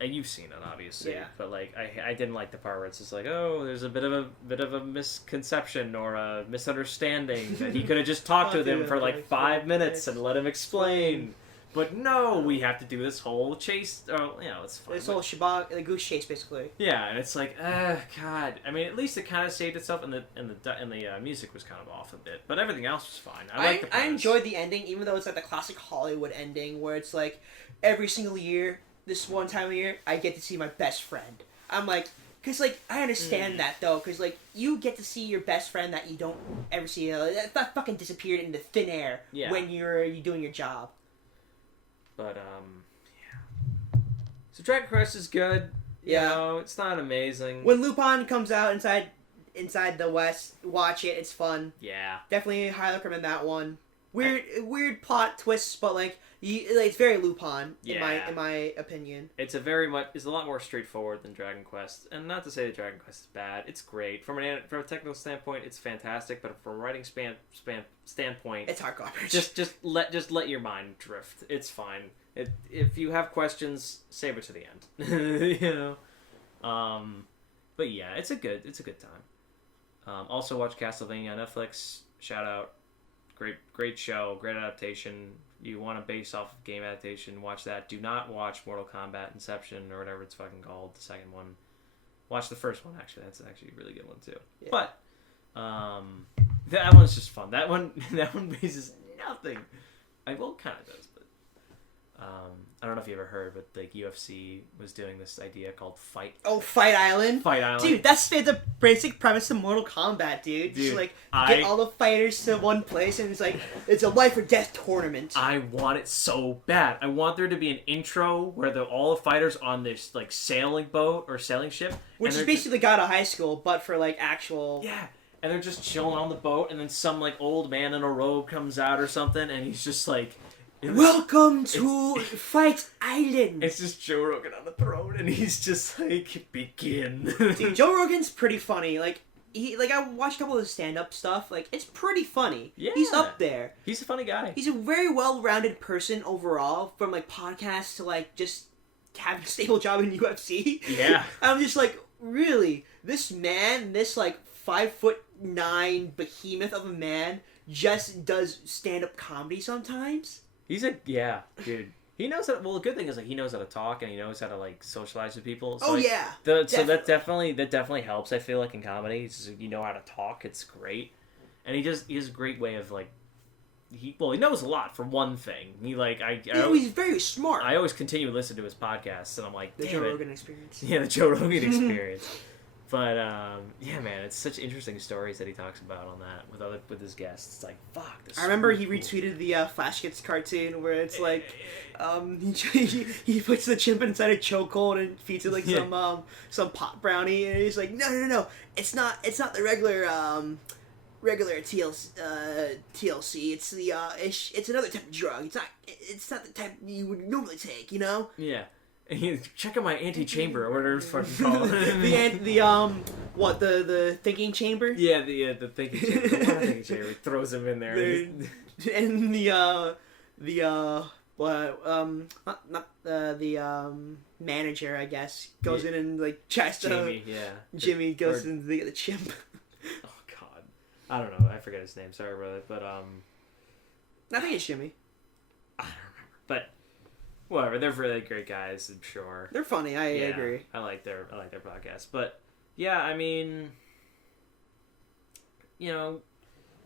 you've seen it obviously, but like I didn't like the part where it's just like, oh, there's a bit of a misconception or a misunderstanding that he could have just talked to them for like 5 minutes and let him explain. But no, we have to do this whole chase. Oh, it's fun. This whole the goose chase, basically. Yeah, and it's like, God. I mean, at least it kind of saved itself, and the music was kind of off a bit, but everything else was fine. I enjoyed the ending, even though it's like the classic Hollywood ending, where it's like every single year, this one time of year, I get to see my best friend. I'm like, because like I understand that though, because like you get to see your best friend that you don't ever see. That fucking disappeared into thin air when you're doing your job. But, yeah. So Dragon Quest is good. You know, it's not amazing. When Lupin comes out inside the West, watch it. It's fun. Yeah. Definitely highly recommend that one. Weird plot twists, but like it's very Lupin in my opinion. It's a lot more straightforward than Dragon Quest, and not to say that Dragon Quest is bad. It's great from a technical standpoint. It's fantastic, but from a writing standpoint, it's hot garbage. Just let your mind drift. It's fine. If you have questions, save it to the end. You know. But yeah, it's a good time. Also watch Castlevania on Netflix. shout out. Great show, great adaptation. You want to base off of game adaptation, watch that. Do not watch Mortal Kombat Inception or whatever it's fucking called, the second one. Watch the first one, actually. That's actually a really good one, too. Yeah. But, that one's just fun. That one bases nothing. Kind of does, but... I don't know if you ever heard, but like UFC was doing this idea called Fight. Oh, Fight Island. Fight Island, dude. That's the basic premise of Mortal Kombat, dude. Just like get all the fighters to one place, and it's a life or death tournament. I want it so bad. I want there to be an intro where all the fighters on this like sailing boat or sailing ship, which is basically God of High School, but for like actual. Yeah, and they're just chilling on the boat, and then some like old man in a robe comes out or something, and he's just like. Welcome to Fight Island. It's just Joe Rogan on the throne, and he's just like, begin. Dude, Joe Rogan's pretty funny. Like I watched a couple of his stand-up stuff. Like, it's pretty funny. Yeah, he's up there. He's a funny guy. He's a very well-rounded person overall, from like podcasts to like just having a stable job in UFC. Yeah, I'm just like, really, this man, this like 5'9" behemoth of a man, just does stand-up comedy sometimes. Dude. He knows how. Well, the good thing is like he knows how to talk and he knows how to like socialize with people. So, oh like, yeah. So that definitely helps. I feel like in comedy, it's just, you know how to talk. It's great, and he has a great way of like. He knows a lot for one thing. He's very smart. I always continue to listen to his podcasts, and I'm like, the Joe Rogan Experience. Yeah, the Joe Rogan Experience. But yeah, man, it's such interesting stories that he talks about on that with his guests. It's like, fuck. I remember he retweeted the Flash Kids cartoon where it's like, he puts the chimp inside a chokehold and feeds it like some pot brownie, and he's like, no, it's not the regular TLC. It's it's another type of drug. It's not the type you would normally take, you know? Yeah. Check out my anti-chamber or whatever it's fucking called. the thinking chamber? Yeah, the thinking chamber. The thinking chamber. He throws him in there. And the manager, I guess, goes in and like tries to. Jimmy goes in to get the chimp. Oh God, I don't know. I forget his name. Sorry, brother. But I think it's Jimmy. I don't remember, but. Whatever, they're really great guys, I'm sure. They're funny, I agree. I like their podcast. But yeah, I mean, you know,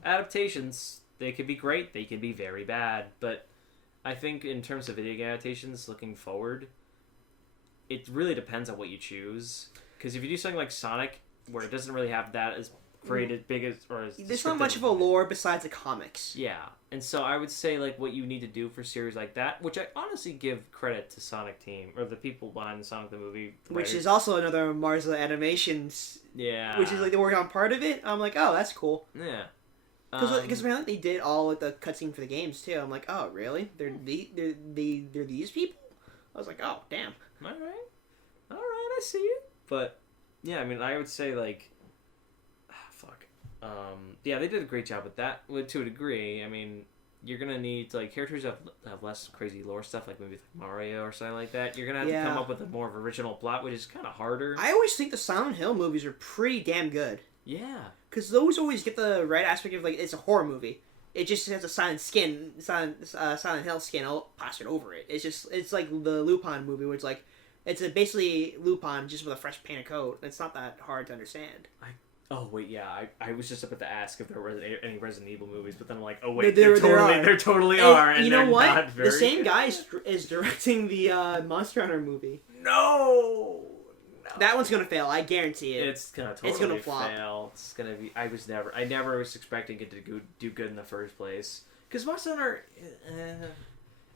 adaptations, they could be great, they could be very bad, but I think in terms of video game adaptations looking forward, it really depends on what you choose. Because if you do something like Sonic, where it doesn't really have that as created big as or as there's not much of a lore besides the comics. Yeah. And so I would say like what you need to do for series like that, which I honestly give credit to Sonic team or the people behind the Sonic the movie, which is also another Marza Animations. Yeah. Which is like they work on part of it. I'm like, oh, that's cool. Yeah. Because apparently they did all like the cutscene for the games too. I'm like, oh, really? They're these people? I was like, oh, damn. All right, I see you. But yeah, I mean, I would say like. Yeah, they did a great job with that, to a degree. I mean, you're gonna need like characters that have less crazy lore stuff, like maybe like Mario or something like that. You're gonna have to come up with a more of original plot, which is kind of harder. I always think the Silent Hill movies are pretty damn good. Yeah, because those always get the right aspect of like it's a horror movie. It just has a Silent Hill skin plastered over it. It's like the Lupin movie, where it's like basically Lupin just with a fresh painted coat. It's not that hard to understand. Oh wait, yeah. I was just about to ask if there were any Resident Evil movies, but then I'm like, oh wait, there totally are. And you know what? The same guy is directing the Monster Hunter movie. No, that one's gonna fail. I guarantee it. It's gonna flop. Fail. It's gonna be. I never was expecting it to do good in the first place. Because Monster Hunter.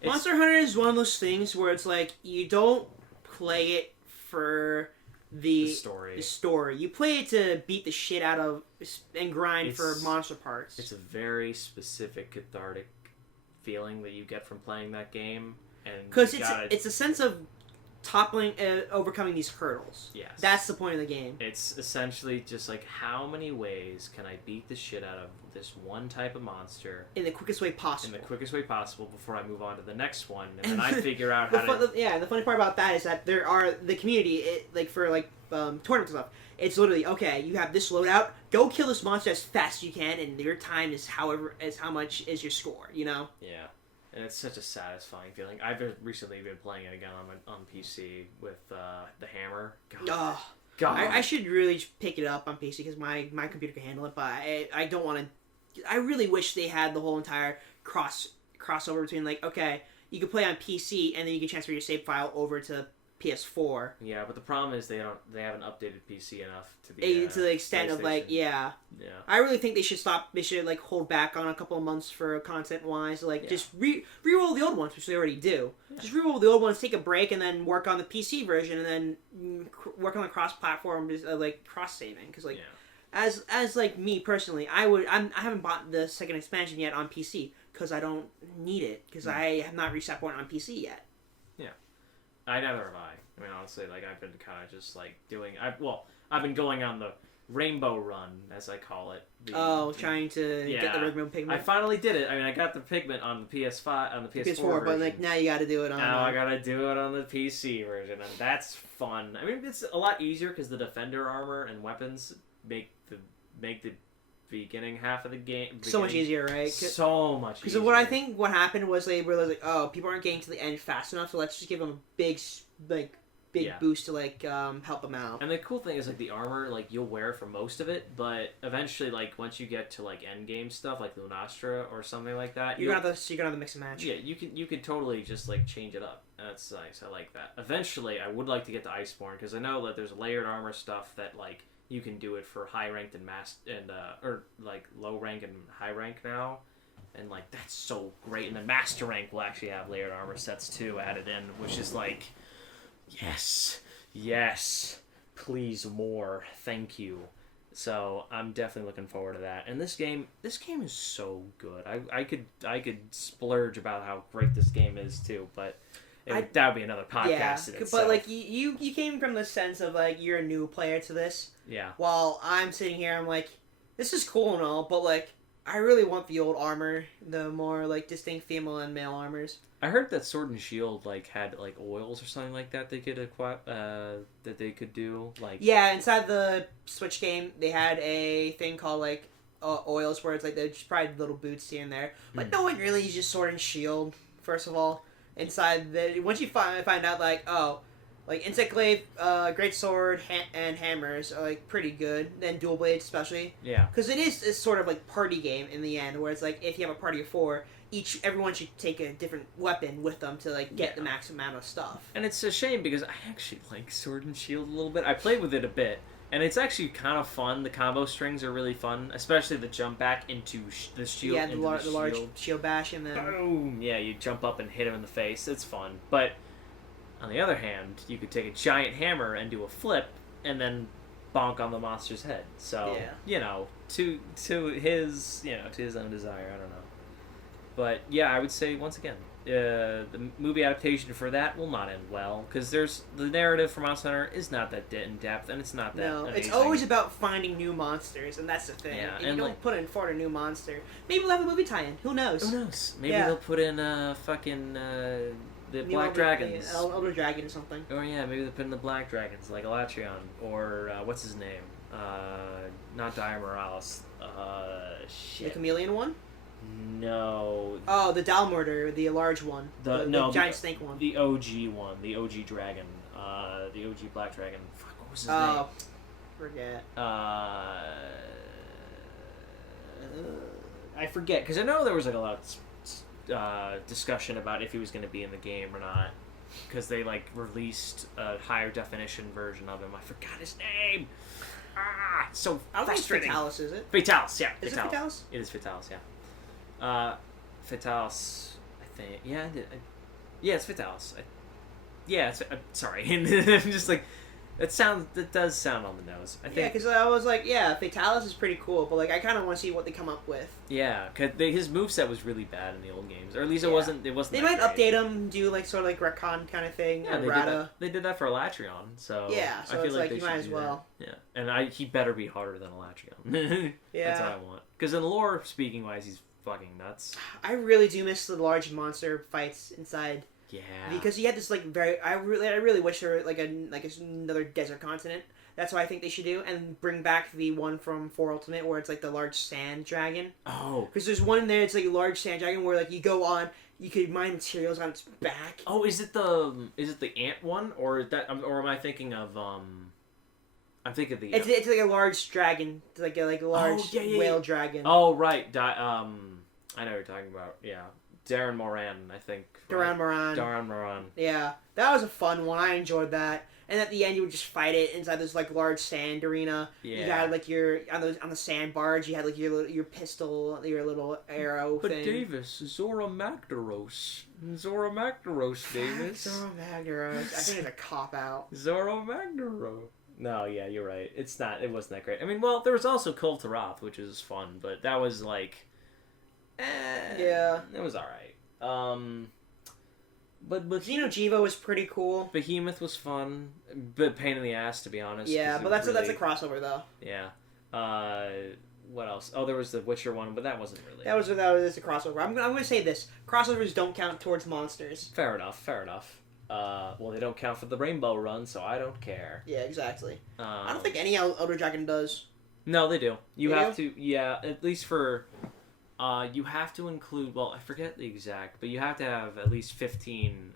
Monster Hunter is one of those things where it's like you don't play it for. The story. You play it to beat the shit out of and grind for monster parts. It's a very specific cathartic feeling that you get from playing that game, and because it's a sense of overcoming these hurdles. Yes. That's the point of the game. It's essentially just like, how many ways can I beat the shit out of this one type of monster In the quickest way possible. before I move on to the next one, and then I figure out how to... The funny part about that is that there are the community, tournaments and stuff. It's literally, okay, you have this loadout, go kill this monster as fast as you can, and your time is how much is your score, you know? Yeah. And it's such a satisfying feeling. I've recently been playing it again on PC with the hammer. God. God. I should really pick it up on PC because my computer can handle it, but I don't want to... I really wish they had the whole entire crossover between, like, okay, you can play on PC, and then you can transfer your save file over to PS4. Yeah, but the problem is they haven't updated PC enough to be to the extent of like Yeah. I really think they should stop. They should like hold back on a couple of months for content wise. Just re-roll the old ones, which they already do. Yeah. Just re-roll the old ones, take a break, and then work on the PC version, and then work on the cross-platform, cross saving. Because as like me personally, I haven't bought the second expansion yet on PC because I don't need it because I have not reached that point on PC yet. Yeah. Neither have I. I mean, honestly, like, I've been kind of just, like, I've been going on the rainbow run, as I call it. Trying to get the rainbow pigment. I finally did it. I mean, I got the pigment on the PS4 version. But, like, now you gotta do it on... Now I gotta do it on the PC version, and that's fun. I mean, it's a lot easier because the defender armor and weapons make the beginning half of the game so much easier, right? So much easier. Because what happened was they realized, like, oh, people aren't getting to the end fast enough, so let's just give them a big boost to help them out. And the cool thing is, like, the armor, like, you'll wear for most of it, but eventually, like, once you get to like end game stuff like Lunastra or something like that, you're gonna have to mix and match. Yeah, you can totally just like change it up. That's nice. I like that. Eventually, I would like to get to Iceborne because I know that there's layered armor stuff that like you can do it for high ranked and or like low rank and high rank now. And, like, that's so great. And then Master Rank will actually have layered armor sets, too, added in, which is like, yes, please more, thank you. So, I'm definitely looking forward to that. And this game is so good. I could splurge about how great this game is, too, but that would be another podcast in itself. But, like, you came from the sense of, like, you're a new player to this. Yeah. While I'm sitting here, I'm like, this is cool and all, but, like, I really want the old armor, the more, like, distinct female and male armors. I heard that Sword and Shield, like, had, like, oils or something like that they could equip, that they could do, like... Yeah, inside the Switch game, they had a thing called, like, oils, where it's, like, they're just probably little boots here and there. But no one really uses Sword and Shield, first of all. Inside once you find out, like, oh... Like, Insect Glaive, Great Sword, and Hammers are, like, pretty good. Then Dual Blades, especially. Yeah. Because it is a sort of, like, party game in the end, where it's, like, if you have a party of 4, everyone should take a different weapon with them to, like, get the maximum amount of stuff. And it's a shame, because I actually like Sword and Shield a little bit. I played with it a bit, and it's actually kind of fun. The combo strings are really fun, especially the jump back into the shield. Yeah, the large shield bash, and then... Boom! Yeah, you jump up and hit him in the face. It's fun, but... On the other hand, you could take a giant hammer and do a flip, and then bonk on the monster's head. So, to his own desire. I don't know, but yeah, I would say once again, the movie adaptation for that will not end well because the narrative for Monster Hunter is not that in depth, and it's not that. No, amazing. It's always about finding new monsters, and that's the thing. Yeah, and you don't put in for a new monster. Maybe we'll have a movie tie-in. Who knows? Maybe they'll put in the Black Dragons. Elder Dragon or something. Or maybe they put in the Black Dragons, like Elatrion, or what's his name? Not Dire Morales. The chameleon one? No. Oh, the Dalmorder, the large one. The giant snake one. The OG one, the OG dragon. The OG Black Dragon. Fuck, what was his name? Forget. I forget, because I know there was like a lot of discussion about if he was going to be in the game or not, because they like released a higher definition version of him. I forgot his name. So frustrating. Fatalis, is it? Fatalis, yeah. Is it Fatalis? It is Fatalis, yeah. Fatalis, I think. Yeah, it's Fatalis. Sorry, I'm just like, It does sound on the nose. I Yeah, think. because I was like, yeah, Fatalis is pretty cool, but like I kind of want to see what they come up with. Yeah, cause his moveset was really bad in the old games, or at least it Yeah. wasn't. It wasn't. They that might great. update them, do like sort of like retcon kind of thing. Yeah, or they did Rata. that. They did that for Elatrion, so Yeah, so I feel it's like like they you should might as do well. that. Yeah, and he better be harder than Elatrion. Yeah. That's what I want. Because in lore speaking wise, he's fucking nuts. I really do miss the large monster fights inside. Yeah. Because he had this like very. I really wish there were like another desert continent. That's what I think they should do, and bring back the one from 4 Ultimate where it's like the large sand dragon. Oh. Because there's one there, it's like a large sand dragon where like you go on, you could mine materials on its back. Oh, is it the ant one, or or am I thinking of I'm thinking of the. It's like a large dragon, it's like a large whale dragon. Oh right, I know what you're talking about. Yeah, Darren Moran, I think. Duran Moran. Darren Moran. Yeah, that was a fun one. I enjoyed that. And at the end, you would just fight it inside this like large sand arena. Yeah. You had like your on the sand barge. You had like your pistol, your little arrow But thing. Davis, Zora Magdaros, Davis. Zoro Magdaros. I think it's a cop out. Zora Magdaros. No, yeah, you're right. It wasn't that great. I mean, well, there was also Kul Taroth, which is fun, but that was like, Yeah. it was all right. But Xeno'jiiva was pretty cool. Behemoth was fun, but pain in the ass to be honest. Yeah, 'cause but it that's a really- crossover though. Yeah. What else? Oh, there was the Witcher one, but that wasn't really. That was a crossover. I'm gonna say this: crossovers don't count towards monsters. Fair enough. Well, they don't count for the Rainbow Run, so I don't care. Yeah, exactly. I don't Um, think any Elder Dragon does. No, they do. You They have to, yeah, at least for, you have to include, well, I forget the exact, but you have to have at least 15,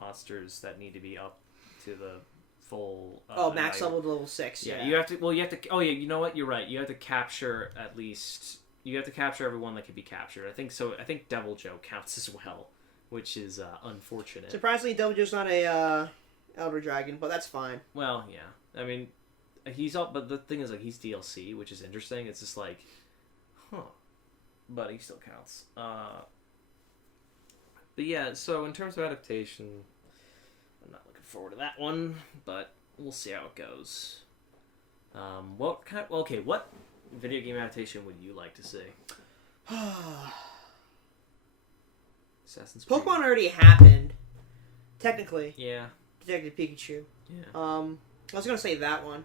monsters that need to be up to the full, Max value. level to level 6. Yeah, you have to, oh yeah, you know what, you're right, you have to capture at least, you have to capture everyone that can be captured. I think Devil Joe counts as well, which is, unfortunate. Surprisingly, Devil Joe's not a Elder Dragon, but that's fine. Well, yeah, I mean, but the thing is, like, he's DLC, which is interesting. It's just like, but he still counts. But yeah, so in terms of adaptation, I'm not looking forward to that one, but we'll see how it goes. What video game adaptation would you like to see? Assassin's Creed. Pokemon already happened, technically. Yeah. Detective Pikachu. Yeah. I was gonna say that one,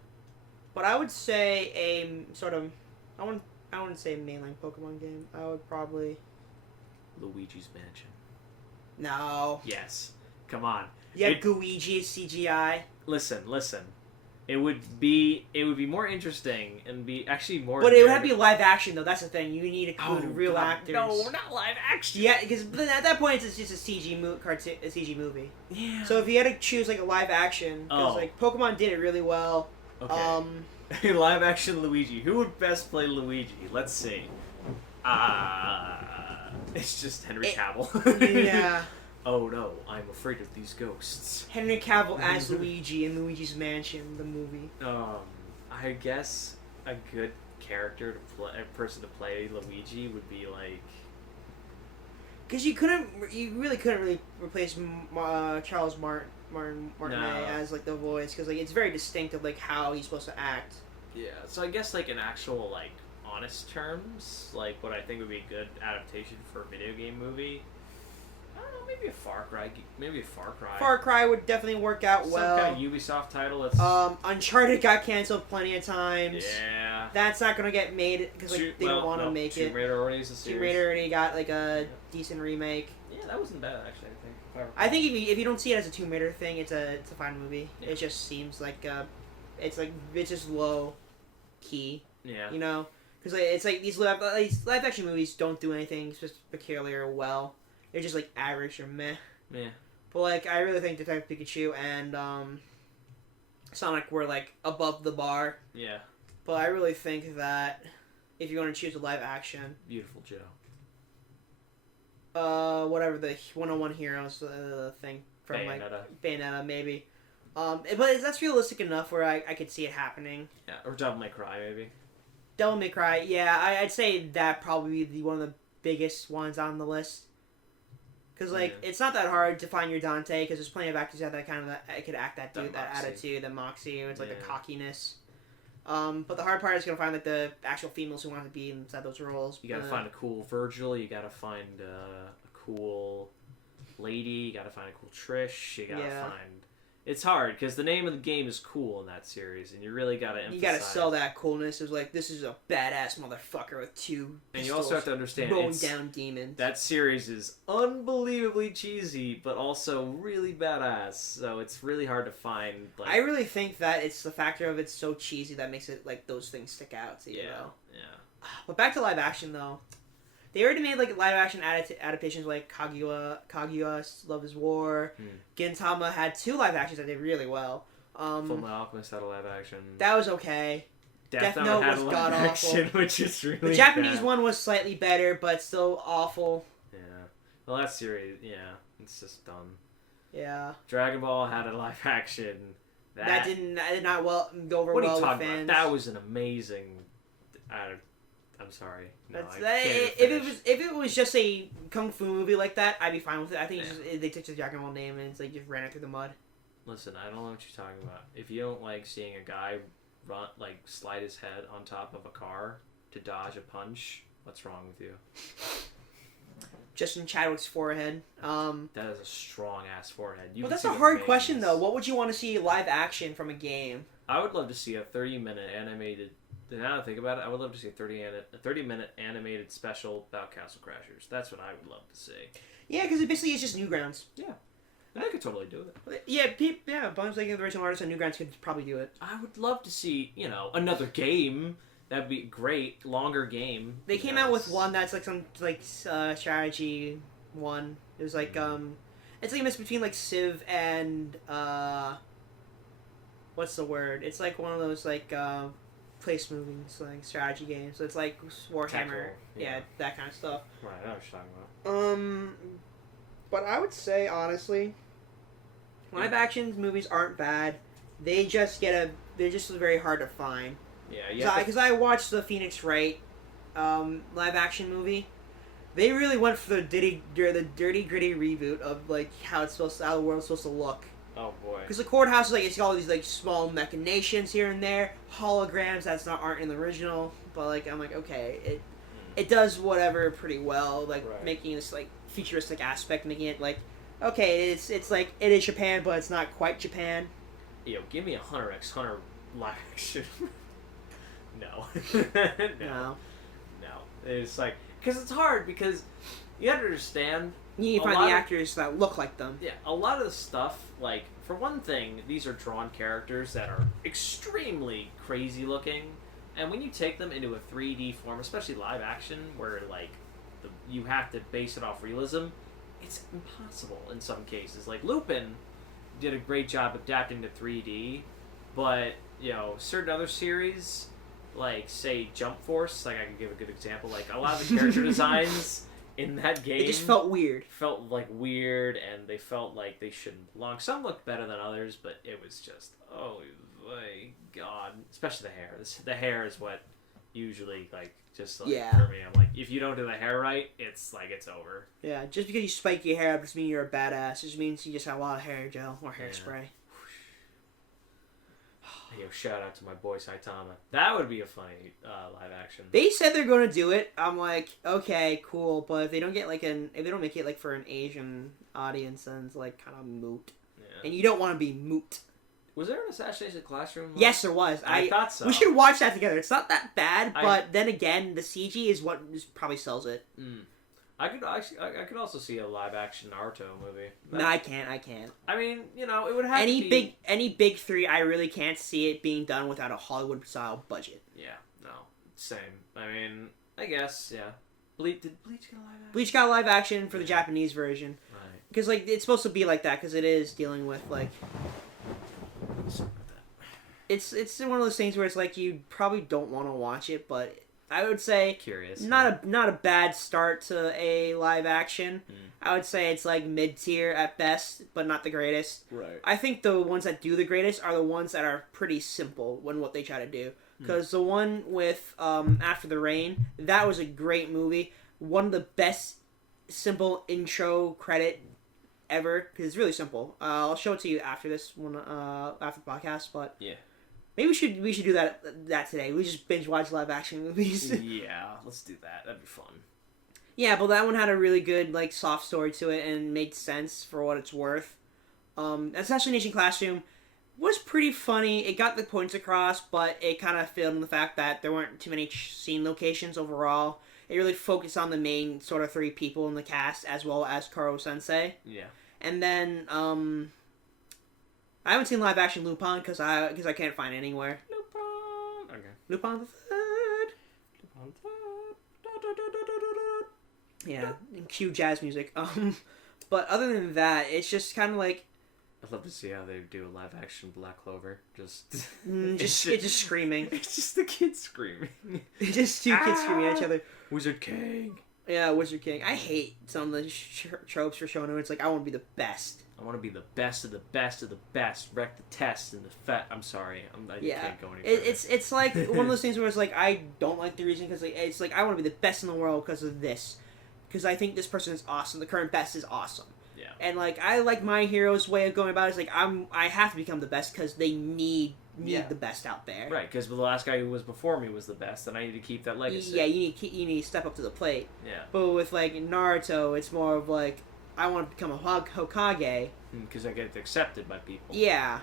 but I would say a sort of, I wouldn't say mainline Pokemon game. I would probably. Luigi's Mansion. No. Yes. Come on. Yeah, Luigi CGI. Listen. It would be more interesting and be actually more. But it would have to be live action though. That's the thing. You need to include real God, actors. No, not live action. Yeah, because at that point it's just a CG movie. Yeah. So if you had to choose like a live action, because like Pokemon did it really well. Okay. Live action Luigi. Who would best play Luigi? Let's see. It's just Henry Cavill. Yeah. Oh no, I'm afraid of these ghosts. Henry Cavill as Luigi in Luigi's Mansion, the movie. I guess a good character to play, a person to play Luigi would be like. Because you really couldn't replace Charles Martinet as like the voice, because like it's very distinct of like how he's supposed to act. Yeah, so I guess like in actual like honest terms, like what I think would be a good adaptation for a video game movie. I don't know, maybe a Far Cry. Far Cry would definitely work out well. Some kind of Ubisoft title. That's... Uncharted got canceled plenty of times. Yeah. That's not gonna get made because like they don't want to make it. Tomb Raider already is a series. Tomb Raider already got like a decent remake. Yeah, that wasn't bad actually. I think if you don't see it as a Tomb Raider thing, it's a fine movie. Yeah. It just seems like it's just low key. Yeah. You know, because it's like these live action movies don't do anything peculiar well. They're just like average or meh. Yeah. But like I really think Detective Pikachu and Sonic were like above the bar. Yeah. But I really think that if you're going to choose a live action, Beautiful Joe. Whatever the 101 Heroes thing from Bayonetta maybe. But that's realistic enough where I could see it happening. Yeah, or Devil May Cry maybe. Devil May Cry, yeah, I'd say that probably be one of the biggest ones on the list. Because, like, it's not that hard to find your Dante, because there's plenty of actors out there that kind of that could act that dude, that attitude, the moxie, it's like the cockiness. But the hard part is going to find, like, the actual females who want to be inside those roles. You gotta find a cool Virgil, you gotta find a cool lady, you gotta find a cool Trish, you gotta find... It's hard, because the name of the game is cool in that series, and you really gotta emphasize... You gotta sell that coolness. It's like, this is a badass motherfucker with two pistols. And you also have to understand... Rolling down demons. That series is unbelievably cheesy, but also really badass, so it's really hard to find, like... I really think that it's the factor of it's so cheesy that makes it, like, those things stick out to you, though. Yeah. But back to live action, though. They already made, like, live-action adaptations like Kaguya's Love is War. Gintama had 2 live-actions that did really well. Fullmetal Alchemist had a live-action. That was okay. Death Note had a live-action, which is really The Japanese one was slightly better, but still awful. Yeah. Well, that series, it's just dumb. Yeah. Dragon Ball had a live-action. That did not go over what well are you with talking fans. About? That was an amazing... I'm sorry. No, if it was just a kung fu movie like that, I'd be fine with it. I think they took the Dragon Ball name and they just ran it through the mud. Listen, I don't know what you're talking about. If you don't like seeing a guy slide his head on top of a car to dodge a punch, what's wrong with you? Justin Chadwick's forehead. That is a strong ass forehead. Well, that's a hard question though. What would you want to see live action from a game? I would love to see a 30-minute animated. Now that I think about it, I would love to see a 30-minute animated special about Castle Crashers. That's what I would love to see. Yeah, because it basically is just Newgrounds. Yeah. And I could totally do it. Yeah, a bunch of the original artists on Newgrounds could probably do it. I would love to see, another game. That'd be great. Longer game. They came out with one that's like some strategy one. It was like it's like a mix between like Civ and what's the word? It's like one of those like place movies, like strategy games. So it's like Warhammer, that kind of stuff. Right, I know what you're talking about. But I would say honestly, live action movies aren't bad. They're just very hard to find. Yeah, because I watched the Phoenix Wright live action movie. They really went for the dirty gritty reboot of like how the world's supposed to look. Oh boy. Because the courthouse is like it's got all these like small machinations here and there, holograms aren't in the original. But like I'm like okay, it does whatever pretty well, like making this like futuristic aspect, making it like okay, it's like it is Japan, but it's not quite Japan. Yo, give me a Hunter x Hunter live action. No. No. It's like because it's hard because you have to understand. You need to find the actors that look like them. Yeah, a lot of the stuff, like, for one thing, these are drawn characters that are extremely crazy looking, and when you take them into a 3D form, especially live action, where, like, you have to base it off realism, it's impossible in some cases. Like, Lupin did a great job adapting to 3D, but, certain other series, like, say, Jump Force, like, I can give a good example, like, a lot of the character designs in that game... It just felt weird. Felt, like, weird, and they felt like they shouldn't belong. Some looked better than others, but it was just, oh my god. Especially the hair. The hair is what usually, like, just, like, for me, I'm like, if you don't do the hair right, it's, like, it's over. Yeah, just because you spike your hair up doesn't mean you're a badass. It just means you just have a lot of hair gel or hairspray. Shout out to my boy Saitama. That would be a funny live action. They said they're going to do it. I'm like, okay, cool, but if they don't get if they don't make it like for an Asian audience, then it's like kind of moot. Yeah. And you don't want to be moot. Was there an Assassination Classroom? Yes, there was. I thought so. We should watch that together. It's not that bad, but then again, the CG is what probably sells it. I could also see a live action Naruto movie. No, I can't. I mean, it would have to be... Any big three, I really can't see it being done without a Hollywood style budget. Yeah, no, same. I mean, I guess, yeah. Did Bleach get a live action? Bleach got a live action for the Japanese version. Right. Because like it's supposed to be like that because it is dealing with like. It's one of those things where it's like you probably don't want to watch it, but. I would say curious. Not a bad start to a live action. I would say it's like mid tier at best, but not the greatest. Right. I think the ones that do the greatest are the ones that are pretty simple when what they try to do. Because the one with After the Rain, that was a great movie. One of the best simple intro credit ever because it's really simple. I'll show it to you after this one, after the podcast. But yeah, maybe we should do that today. We just binge watch live action movies. Yeah, let's do that. That'd be fun. Yeah, but that one had a really good like soft story to it and made sense for what it's worth. Assassination Classroom was pretty funny. It got the points across, but it kind of failed in the fact that there weren't too many scene locations overall. It really focused on the main sort of 3 people in the cast as well as Karo Sensei. Yeah. And then I haven't seen live action Lupin because I can't find it anywhere. Lupin. Okay. Lupin the Third. Lupin the Yeah, and cue jazz music. But other than that, it's just kind of like I'd love to see how they do a live action Black Clover. it's just screaming. It's just the kids screaming. Just 2 kids screaming at each other. Wizard King. Yeah, Wizard King. I hate some of the tropes for Shonen. It's like I want to be the best. I want to be the best of the best of the best. Wreck the test and the I'm sorry. I can't go any further. It's like one of those things where it's like I don't like the reason because it's like I want to be the best in the world because of this. Because I think this person is awesome. The current best is awesome. Yeah. And like I like my hero's way of going about it. It's like I have to become the best because they need the best out there. Right, because the last guy who was before me was the best, and I need to keep that legacy. Yeah, you need to step up to the plate. Yeah. But with like Naruto, it's more of like I want to become a Hokage. Because I get accepted by people. Yeah.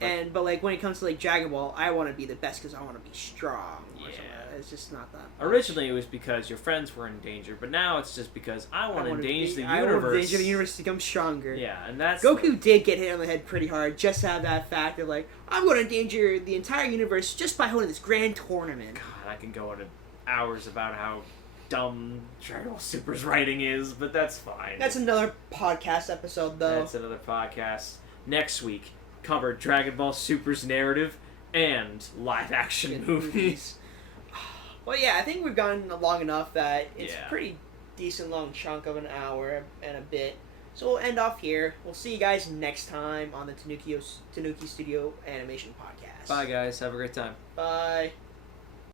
But like when it comes to like Dragon Ball, I want to be the best because I want to be strong. Or something. It's just not that. Originally, it was because your friends were in danger, but now it's just because I want to endanger the universe. I want to endanger the universe to become stronger. Yeah, and that's Goku did get hit on the head pretty hard just to have that fact of like I'm going to endanger the entire universe just by holding this grand tournament. God, I can go into hours about how dumb Dragon Ball Super's writing is, but that's fine. That's another podcast episode, though. That's another podcast. Next week, cover Dragon Ball Super's narrative and live action movies. Well, yeah, I think we've gone long enough that it's a pretty decent long chunk of an hour and a bit. So we'll end off here. We'll see you guys next time on the Tanooki Studio Animation Podcast. Bye, guys. Have a great time. Bye.